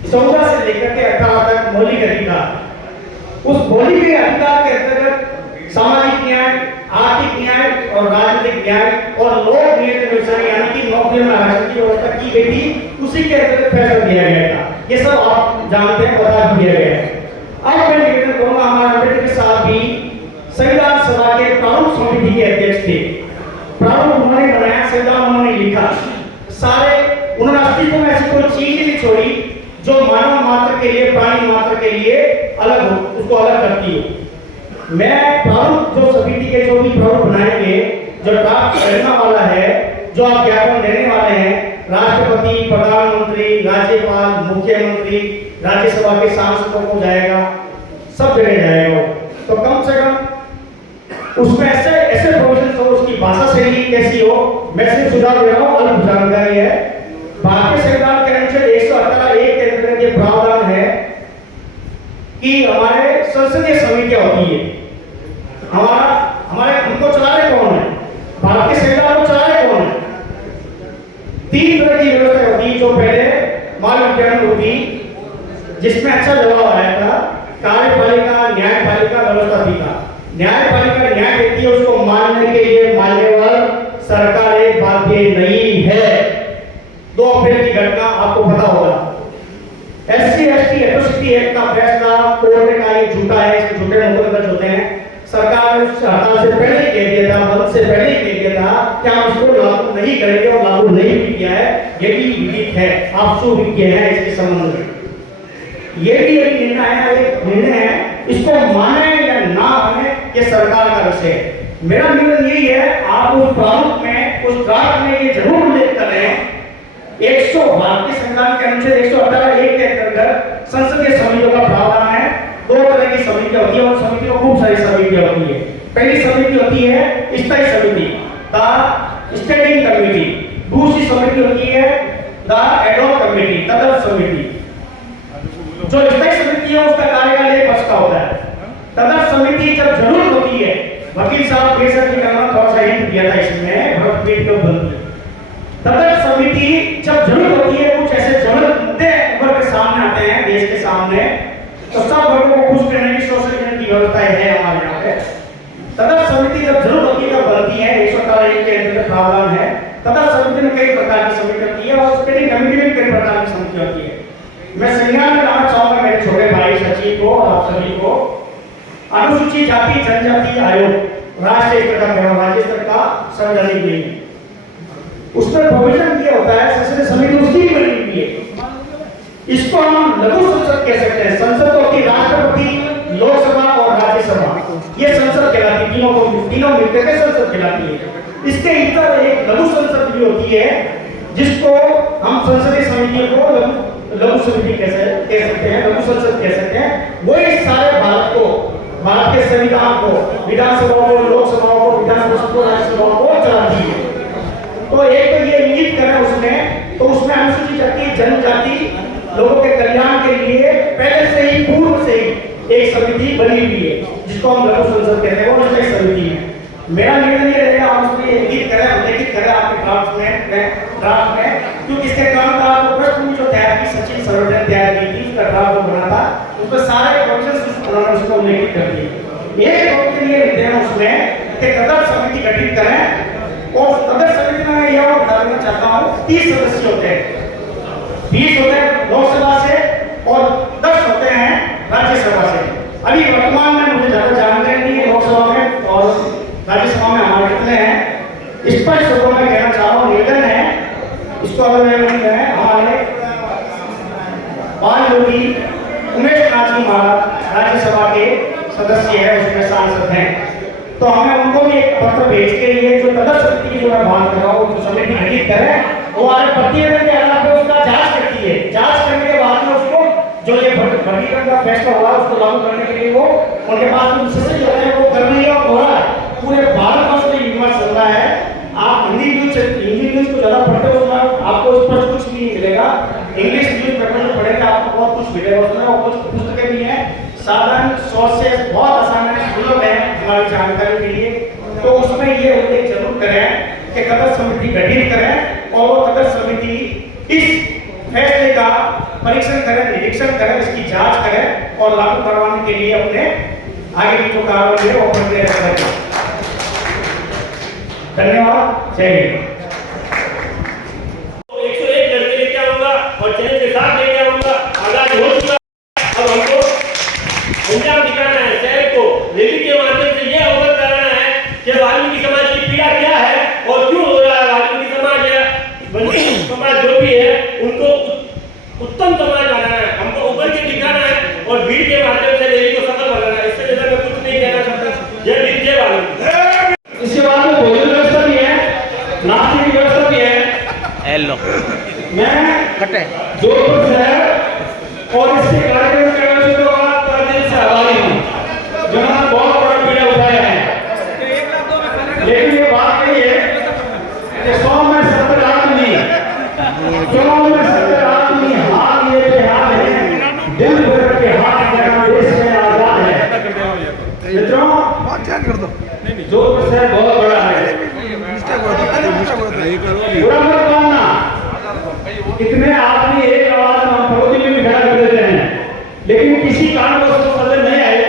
14 से लेकर के 18 तक मौलिक अधिकार, उस मौलिक अधिकार के अंतर्गत सामाजिक न्याय, आर्थिक न्याय और राजनीतिक न्याय और लोक नियंत्रण यानी कि नौकरियों में आरक्षण की व्यवस्था की गई थी, उसी के अंतर्गत फैसला दिया गया था। ये सब आप जानते हैं, बता दिया गया है। अब मैं निवेदन करूंगा, हमारे अम्बेडकर साहब भी संविधान सभा के प्रारूप समिति के अध्यक्ष थे। प्रारूप उन्होंने बनाया, संविधान उन्होंने लिखा, सारे उन्होंने अस्तित्व में ऐसी कोई चीज नहीं छोड़ी जो मानव मात्र के लिए, प्राणी मात्र के लिए अलग हो, उसको अलग करती हो। मैं प्रारूप जो समिति के जो भी प्रारूप बनाएंगे, जो ड्राफ्ट करने वाला है, जो आप ज्ञापन देने वाले हैं, राष्ट्रपति, प्रधानमंत्री, राज्यपाल, मुख्यमंत्री, राज्यसभा के सांसदों को जाएगा, सब जगह जाएगा। तो कम से कम उसमें ऐसे प्रोविजन हो, उसकी भाषा शैली कैसी हो, मैं सिर्फ सुझाव दे रहा हूँ, अल्प जानकारी है। भारतीय संविधान के अनुच्छेद 118(1) के अंतर्गत ये प्रावधान है कि हमारे संसदीय समितियां होती है। हमारे हमको चला रहे कौन है? भारतीय संविधान को चला रहे कौन है? 3 तरह की व्यवस्था होती है। जो पहले महाविद्यालय में होती, जिसमें अच्छा जवाब आया था, कार्यपालिका, न्यायपालिका, व्यवस्थापिका। न्यायपालिका न्याय देती है, उसको मानने के लिए मान्यवर सरकारें बाध्य नहीं है। 2 अप्रैल की घटना आपको पता होगा, SC/ST एट्रोसिटी एक्ट का फैसला कोर्ट ने कहा ये झूठा है, इसमें झूठे मुकदमे होते हैं। सरकार ने हड़ताल से पहले ही कह दिया था, बंद से पहले ही कह दिया था कि हम इसको लागू नहीं करेंगे, और लागू नहीं भी किया है। ये भी विदित है, आप सुविज्ञ हैं इसके संबंध में। ये भी एक निर्णय है, इसको माने या ना माने ये सरकार का विषय है। मेरा निवेदन यही है, आप उस प्रारूप में, उस ड्राफ्ट में ये जरूर उल्लेख करें, भारतीय संविधान के अनुच्छेद 118(1) के अंतर्गत संसदीय समितियों का प्रावधान है। 2 तरह की समितियां होती है, और समितियों खूब सारी समितियां होती है। पहली समिति होती है स्थायी समिति, द स्टैंडिंग कमेटी। दूसरी समिति होती है द एडहॉक कमेटी, तदर्थ समिति। जो स्थायी समिति है उसका कार्यकाल 1 वर्ष का होता है। तदर्थ समिति जब जरूरत होती है, वकील साहब बेशक जी का थोड़ा सा हिंट दिया था इसमें, भरतपीठ को बनती। तदर्थ समिति जब जरूरत होती है, कुछ ऐसे जरूरत मुद्दे उभर के सामने आते हैं देश के सामने, तो सब वर्गों को खुश करने की सोशल की व्यवस्था है हमारे यहाँ पे। तदर्थ समिति जब जरूरत होती है तब बनती है, 118(1) के अंतर्गत प्रावधान है। तदर्थ समिति में कई प्रकार की समिति होती है, और स्टैंडिंग कमेटी में कई प्रकार की समिति होती है। मैं संज्ञान में लाना चाहूंगा मेरे छोटे भाई सचिव को और आप सभी को, अनुसूचित जाति जनजाति आयोग राष्ट्रीय स्तर का, राज्य स्तर का संवैधानिक नहीं है। उसमें प्रोविजन ये होता है, संसदीय समिति उसकी भी बनी हुई है। इसको हम लघु संसद कह सकते हैं। संसद होती है राष्ट्रपति, लोकसभा और राज्यसभा, ये संसद कहलाती है। तीनों मिलकर के संसद कहलाती है। इसके इतर एक लघु संसद भी होती है, जिसको हम संसदीय समिति को लघु समिति कह सकते हैं, लघु संसद कह सकते हैं। वो इस सारे भारत को, भारत के संविधान को, विधानसभा को, लोकसभा को, विधान परिषद को, राज्यसभा को चलाती है। तो एक तो ये इंगित करें उसमें, तो उसमें अनुसूचित जाति जनजाति लोगों के कल्याण के लिए पहले से ही, पूर्व से ही एक समिति बनी हुई है, जिसको हम लघु संसद कहते हैं, वो एक समिति है। मेरा निवेदन ये रहेगा, हम उसमें इंगित करें, उल्लेखित करें आपके ड्राफ्ट में, क्योंकि इसके कारण आपको प्रश्न जो तैयार की, सचिन सरोवर ने तैयार की थी, उसका ड्राफ्ट जो बना था, उसमें सारे प्रोविजंस उन्होंने उसको उल्लेखित कर दिए। एक प्रोविजन ये लिखते हैं उसमें कि तदर्थ समिति गठित करें, और तदर्थ समिति में यह बताना चाहता हूँ 30 सदस्य होते हैं, 20 होते हैं लोकसभा से और 10 होते हैं राज्यसभा से। अभी वर्तमान में मुझे ज्यादा जानकारी नहीं है लोकसभा में और राज्यसभा में हमारे कितने हैं, स्पष्ट शब्दों में कहना चाह रहा हूँ, निवेदन है इसको अगर हमारे बाल योगी उमेश नाथ जी महाराज राज्यसभा के सदस्य है, उसमें सांसद हैं। तो हमें उनको भी एक पत्र भेज के लिए जो तदर्थ समिति की जो मैं बात कर रहा हूँ, समिति गठित करें, वो आगे प्रतिवेदन के आधार पर उसका जांच करती है। जांच करने के बाद में उसको जो ये वर्गीकरण का फैसला हुआ उसको लागू करने के लिए वो उनके पास जो सही होते हैं वो कर रही है, और हो रहा है। पूरे भारत वर्ष में युवा चल रहा है। आप हिंदी न्यूज को ज़्यादा पढ़ते हो उसमें आपको स्पष्ट कुछ भी नहीं मिलेगा। इंग्लिश न्यूज पेपर में पढ़ेंगे आपको बहुत कुछ मिलेगा उसमें, और कुछ पुस्तकें भी हैं साधारण सोर्सेस बहुत आसान है, सुलभ है हमारी जानकारी के लिए। तो उसमें ये उल्लेख जरूर करें कि कदर समिति गठित करें और वो कदर समिति इस फैसले का परीक्षण करें, निरीक्षण करें, इसकी जांच करें और लागू करवाने के लिए अपने आगे की जो कार्रवाई है वो करते रहें। धन्यवाद, जय हिंद। 101 लड़के लेके आऊंगा और चैनल के साथ लेके आऊंगा। आगाज हो चुका, अब हमको अंजाम दिखाना है शहर को, रैली के माध्यम से ये अवगत कराना है कि वाल्मीकि समाज की पीड़ा क्या है और क्यों हो रहा है। वाल्मीकि समाज या वंचित समाज जो भी है उनको उत्तम समाज बनाना है, हमको उभर के दिखाना है और भीड़ के माध्यम से रैली को सफल बनाना है। इससे ज्यादा मैं कुछ नहीं कहना चाहता। जय भीम, जय वाल्मीकि। इसके बाद में भोजन व्यवस्था भी है, नाश्ते की व्यवस्था भी है। हेलो, मैं जोधपुर शहर और इसके कार्यक्रम के आयोजकों का दिल से आभारी हूँ, जिन्होंने बहुत बड़ा पीड़ा उठाया है। लेकिन ये बात यही है कि 100 में 70 आदमी, 100 में 70 आदमी हाथ ये बिहार है, दिल भर के हाथ लगाना देश में आजाद है। मित्रों, जोधपुर शहर बहुत बड़ा है, बुरा मत मानना। इतने आदमी एक आवाज में हम पड़ोसी में भी खड़ा कर देते हैं, लेकिन किसी कारण को उसको सदन नहीं आए।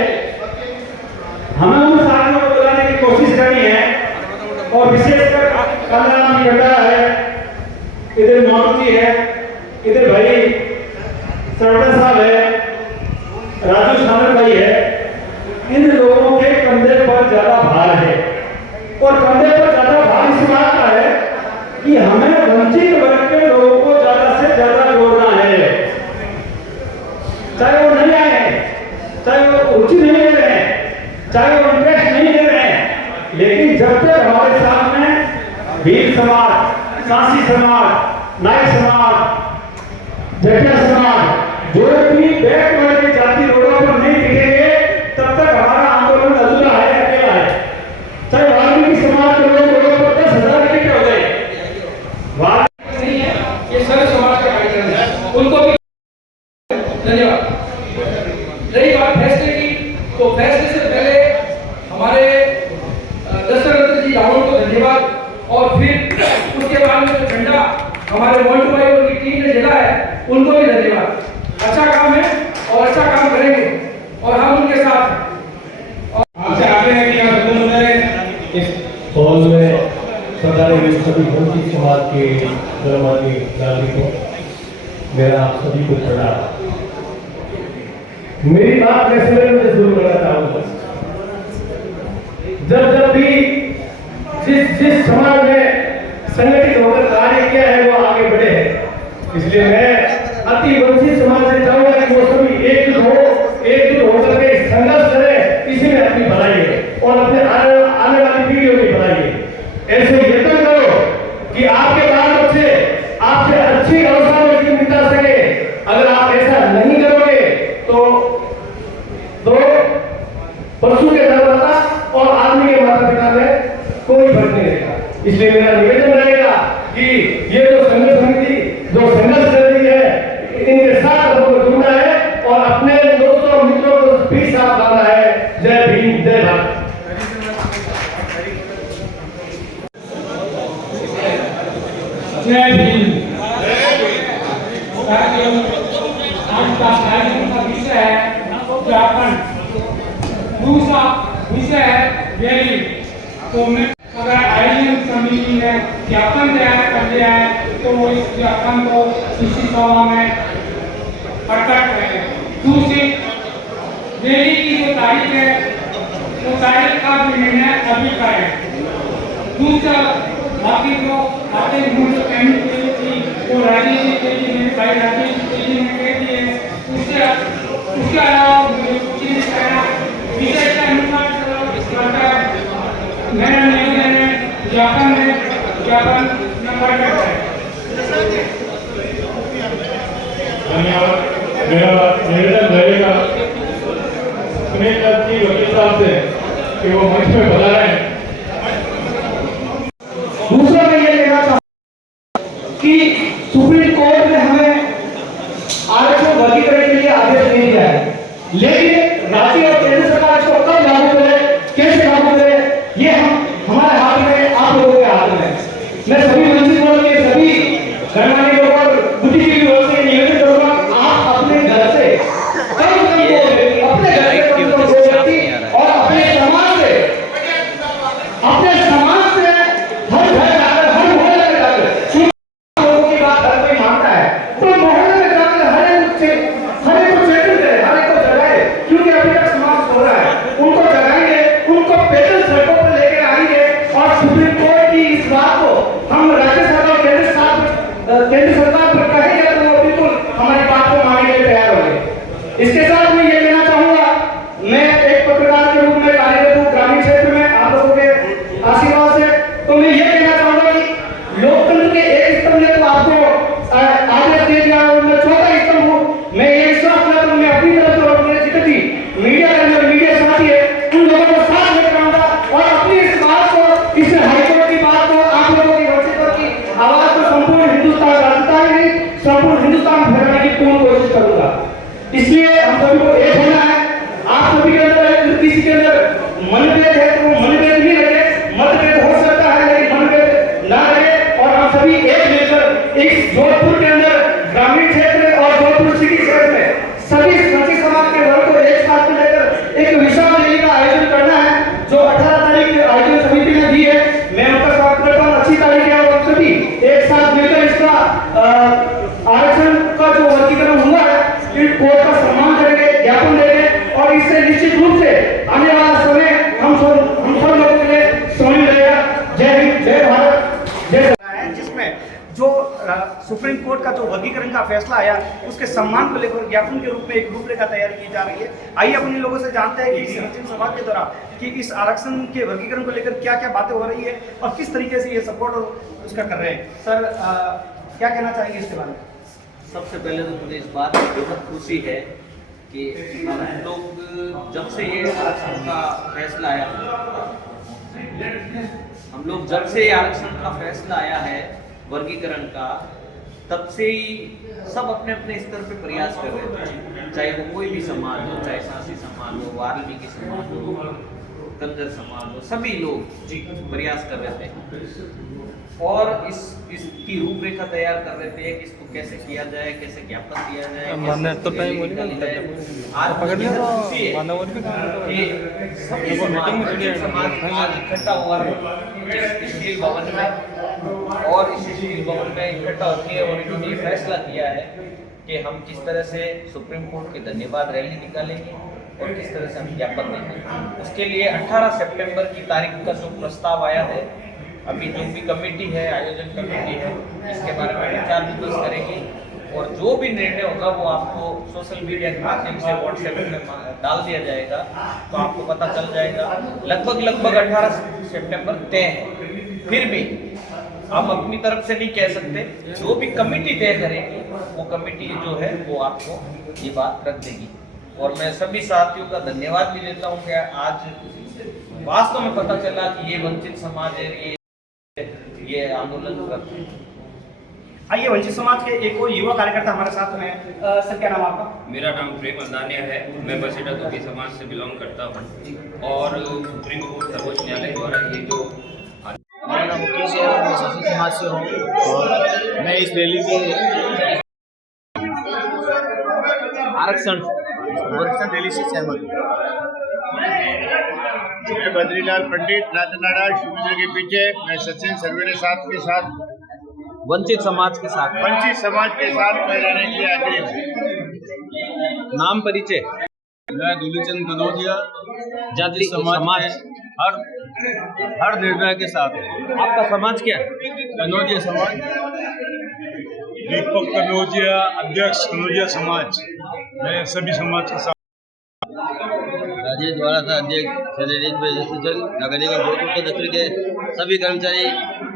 हमें उन साथियों को बुलाने की कोशिश करनी है और विशेषकर कमराम जी खड़ा है, इधर मामूजी है, इधर भाई सरपंच साहब है, राजू शामिल भाई है। इन लोगों के कंधे पर ज्यादा भार है और कंधे पर ज्यादा भार इस बात का है कि हमें वंचित वर्ग के लोगों को ज्यादा से ज्यादा जोड़ना है। चाहे वो नहीं आए, चाहे वो रुचि नहीं ले रहे हैं, चाहे वो इंटरेस्ट नहीं ले रहे हैं, लेकिन जब तक हमारे सामने भील समाज, काशी समाज, नाई समाज, जटिया समाज, जो भी बैकवर्ड की जाति रोडों पर नहीं दिखेंगे, तब तक हमारा आंदोलन अधूरा है, अकेला है। चाहे वाल्मीकि समाज के लोग रोडों पर 10,000 इकट्ठे हो गए, नहीं है, ये सभी समाज के कार्यक्रम है, उनको भी धन्यवाद। रही बात फैसले की, तो फैसले से पहले हमारे दशरथ जी रावण को धन्यवाद, और फिर उसके बाद में जो झंडा हमारे मोन्टू भाई और उनकी टीम ने जला है उनको भी धन्यवाद। अच्छा काम है और अच्छा काम करेंगे और हम उनके साथ हैं। आपसे आगे है कि आप दोनों ने इस हॉल में सदारे सभी वंचित समाज के गणमान्य नागरिकों, मेरा आप सभी को प्रणाम। मेरी बात फैसले में शुरू करना चाहूंगा। जब भी जिस समाज ने संगठित होकर कार्य किया है वो आगे बढ़े हैं, इसलिए मैं अति वंचित समाज से चाहूंगा कि वो सभी एकजुट होकर के संघर्ष करें, इसी में अपनी भलाई है और अपने आने वाली पीढ़ियों की भलाई है। ऐसे यत्न करो कि आपके बाल बच्चे आपसे अच्छी अवस्था में जीवन बिता सके। अगर आप ऐसा नहीं करोगे तो पशु के धर्मदाता और आदमी के माता पिता में कोई फर्क नहीं रहेगा। इसलिए मेरा निवेदन रहेगा कि ये जो संघर्ष समिति जो संघर्ष कर रही है, इनके साथ हमको जुड़ना है और अपने दोस्तों मित्रों को भी साथ लाना है। जय भीम, जय भारत। जय भीम। आज का कार्यक्रम का विषय है ज्ञापन, दूसरा विषय है रैली। तो मैं अगर आयोजन समिति ने ज्ञापन तैयार कर दिया है तो वो इस ज्ञापन को इसी सभा में प्रकट करें। दूसरी रैली की जो तारीख है वो तारीख का भी निर्णय अभी करें। दूसरा बाकी जो बातें मुझे कहनी चाहिए थी वो राजनीति के लिए मेरे भाई राजनीति के लिए मैं कह दिए, उसके अलावा मुझे कुछ नहीं कहना। विषय के अनुसार मेरा निवेदन है ज्ञापन नंबर है। धन्यवाद। मेरा निवेदन रहेगा सुनील दत्त जी वकील साहब से कि वो मंच में बुला रहे हैं। दूसरा मैं ये लेकिन राज्य और केंद्र सरकार इसको कब लागू करे, कैसे लागू करे, ये हमारे हाथ में, आप लोगों के हाथ में। मैं सभी वंचित वर्ग के सभी गणमान्य लोगों और बुद्धिजीवी वर्ग से निवेदन करूंगा, आप अपने घर से कम से कम अपने घर से कम से कम और अपने समाज से हर घर जाकर, हर मोहल्ले में जाकर, लोगों की बात हर कोई मानता है, तो मोहल्ले में जाकर हर एक को चेतन करे, हर एक को जगाए, क्योंकि अभी तक समाज सो रहा है, उनको जगाएंगे, उनको पैदल सड़कों पर लेकर आएंगे और सुप्रीम कोर्ट की इस बात को हम राज्य सरकार और केंद्र सरकार पर कहेंगे तो वो बिल्कुल हमारी बात को मानने के लिए तैयार होंगे। इसके साथ मैं ये कहना चाहूंगा, मैं एक पत्रकार के रूप में कार्यरत हूँ ग्रामीण क्षेत्र में, आप लोगों के आशीर्वाद से, तो मैं ये कहना चाहूंगा कि लोकतंत्र के एक स्तंभ ने तो आपको आदेश दे दिया और मैं चौथा स्तंभ हूँ। मैं ये विश्वास करता हूँ, मैं अपनी तरफ से और मेरे जितने भी मीडिया के अंदर मीडिया साथी है उन लोगों को साथ लेकर आऊंगा और अपनी इस बात को, इस हाईकोर्ट की बात को, आप लोगों की वंचित की आवाज को संपूर्ण हिंदुस्तान, राजस्थान ही संपूर्ण हिंदुस्तान फैलाने की पूर्ण कोशिश करूंगा। इसलिए हम सभी को एक होना है। आप सभी के अंदर किसी के अंदर मनभेद है तो मनभेद नहीं रहे, मतभेद हो सकता है लेकिन मनभेद ना रहे, और हम सभी एक मिलकर इस जोधपुर के अंदर ग्रामीण क्षेत्र और जोधपुर सिटी शहर में सभी वंचित समाज के वर्ग को एक साथ लेकर एक विशाल रैली का आयोजन करना है, जो 18 तारीख आयोजन समिति ने दी है। मैं उनका स्वागत करता हूँ, अच्छी तारीख है और हम सभी एक साथ मिलकर इसका आरक्षण का जो वर्गीकरण हुआ है कोर्ट का सम्मान करेंगे, ज्ञापन देंगे और इससे निश्चित रूप से आने वाला समय हम सब लोगों के लिए स्वर्णिम रहेगा। जय हिंद, जय भारत, जय। जिसमें जो सुप्रीम कोर्ट का जो वर्गीकरण का फैसला आया उसके सम्मान को लेकर ज्ञापन के रूप में एक रूपरेखा तैयार की जा रही है। आइए अपने लोगों से जानते हैं कि इस वंचित समाज के द्वारा कि इस आरक्षण के वर्गीकरण को लेकर क्या क्या बातें हो रही है और किस तरीके से ये सपोर्ट उसका कर रहे हैं। सर क्या कहना चाहेंगे इसके बारे में? सबसे पहले तो मुझे इस बात की बहुत खुशी है कि हम लोग जब से ये आरक्षण का फैसला आया, हम लोग जब से ये आरक्षण का फैसला आया है वर्गीकरण का, तब से ही सब अपने अपने स्तर पे प्रयास कर रहे थे, चाहे वो कोई भी समाज हो, चाहे शासी समाज हो, वाल्मीकि समाज हो, कंजर समाज हो, सभी लोग प्रयास कर रहे थे और इसकी रूपरेखा तैयार कर रहे थे कि इसको कैसे किया जाए, कैसे ज्ञापन दिया जाए, तो टाइम आज समाज आज इकट्ठा हुआ है इस स्टील भवन में, और इस स्टील भवन में इकट्ठा होती है और इन्होंने ये फैसला किया है कि हम किस तरह से सुप्रीम कोर्ट की धन्यवाद रैली निकालेंगे और किस तरह से हम ज्ञापन देंगे। उसके लिए 18 सितंबर की तारीख का जो प्रस्ताव आया है, अभी जो भी कमेटी है, आयोजन कमेटी है, इसके बारे में विचार विमर्श करेगी और जो भी निर्णय होगा वो आपको सोशल मीडिया के माध्यम से व्हाट्सएप में डाल दिया जाएगा, तो आपको पता चल जाएगा। लगभग 18 सितंबर तय है, फिर भी हम अपनी तरफ से नहीं कह सकते, जो भी कमेटी तय करेगी वो कमेटी जो है वो आपको ये बात रख देगी। और मैं सभी साथियों का धन्यवाद भी देता हूँ कि आज वास्तव में पता चला कि ये वंचित समाज है, ये आंदोलन करते हैं। आइए वंचित समाज के एक और युवा कार्यकर्ता हमारे साथ में। सर क्या नाम आपका? मेरा नाम प्रेम अंदानिया है, मैं बसेड़ा दुखी समाज से बिलोंग करता हूँ और सुप्रीम कोर्ट सर्वोच्च न्यायालय द्वारा ये जो मेरा नाम मुकेश है, मैं शासी समाज से हूँ और मैं इस रैली के आरक्षण रैली से सहमत हूँ। मैं बद्रीलाल पंडित, राजनाड़ा शिवलिंग के पीछे, मैं सचिन सर्वेरे साथ के साथ वंचित समाज के साथ मैं रहने के लिए आग्रह हूँ। नाम परिचय? मैं दुलीचंद कनौजिया, जाति समाज हर निर्णय के साथ है। आपका समाज क्या है? कनौजिया समाज। दीपक कनौजिया, अध्यक्ष कनौजिया समाज। मैं सभी समाज के साथ। राजेश द्वारा था अध्यक्ष नगर निगम जोधपुर के दफ्तर के सभी कर्मचारी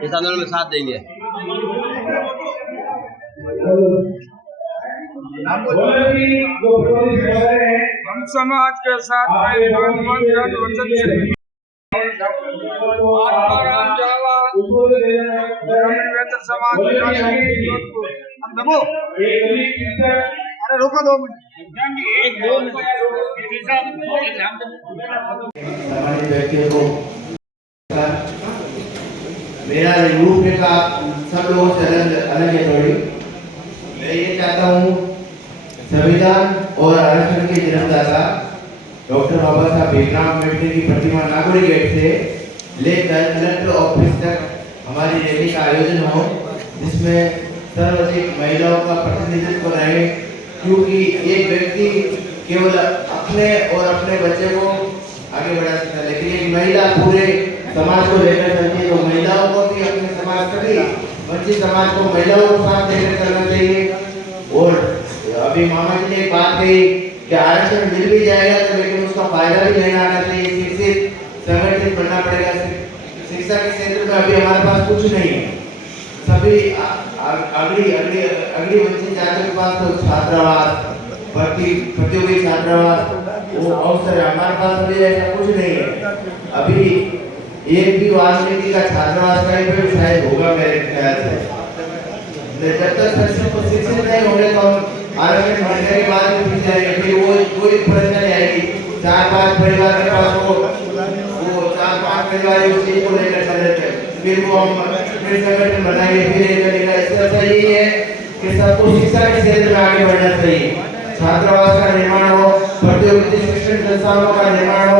इस आंदोलन में साथ देंगे। हम समाज के साथ समाज अरे रोको 2 मिनट, 1-2 मिनट। सामान्य व्यक्तियों को मेरा रूपरेखा सब लोगों से अलग है थोड़ी। मैं ये चाहता हूँ संविधान और आरक्षण के जन्मदाता डॉक्टर बाबा साहब भीमराव अम्बेडकर की प्रतिमा नागोरी गेट से लेकर कलेक्टर ऑफिस तक हमारी रैली का आयोजन हो, जिसमें सर्वाधिक महिलाओं का प्रतिनिधित्व रहे, क्योंकि एक व्यक्ति केवल अपने और अपने बच्चे को आगे बढ़ा सकता है, लेकिन एक महिला पूरे समाज को लेकर चलती है। तो महिलाओं को भी अपने समाज सभी वंचित समाज को महिलाओं को साथ लेकर चलना चाहिए। और अभी मामा जी ने एक बात कही कि आरक्षण मिल भी जाएगा तो लेकिन उसका फायदा भी लेना आना चाहिए, शिक्षित संगठित बनना पड़ेगा। शिक्षा के क्षेत्र में अभी हमारे पास कुछ नहीं है, सभी अगली वंचित जातियों के पास तो छात्रावास, प्रतियोगी छात्रावास वो अवसर है, हमारे पास अभी ऐसा कुछ नहीं है। अभी एक भी वाल्मीकि का छात्रावास कहीं पे शायद होगा मेरे ख्याल से। जब तक शिक्षित नहीं होंगे तो हम आरक्षण बढ़ने के बाद भी पीछे जाएंगे, फिर वो कोई परेशानी आएगी। 4-5 परिवार के पास वो 4-5 परिवार उस चीज को लेकर चल रहे थे, फिर वो हम फिर संगठन बनाएंगे, फिर ये चलेगा। इससे अच्छा यही है कि सबको शिक्षा के क्षेत्र में आगे बढ़ना चाहिए, छात्रावास का निर्माण हो, प्रतियोगिता शिक्षण संस्थानों का निर्माण हो,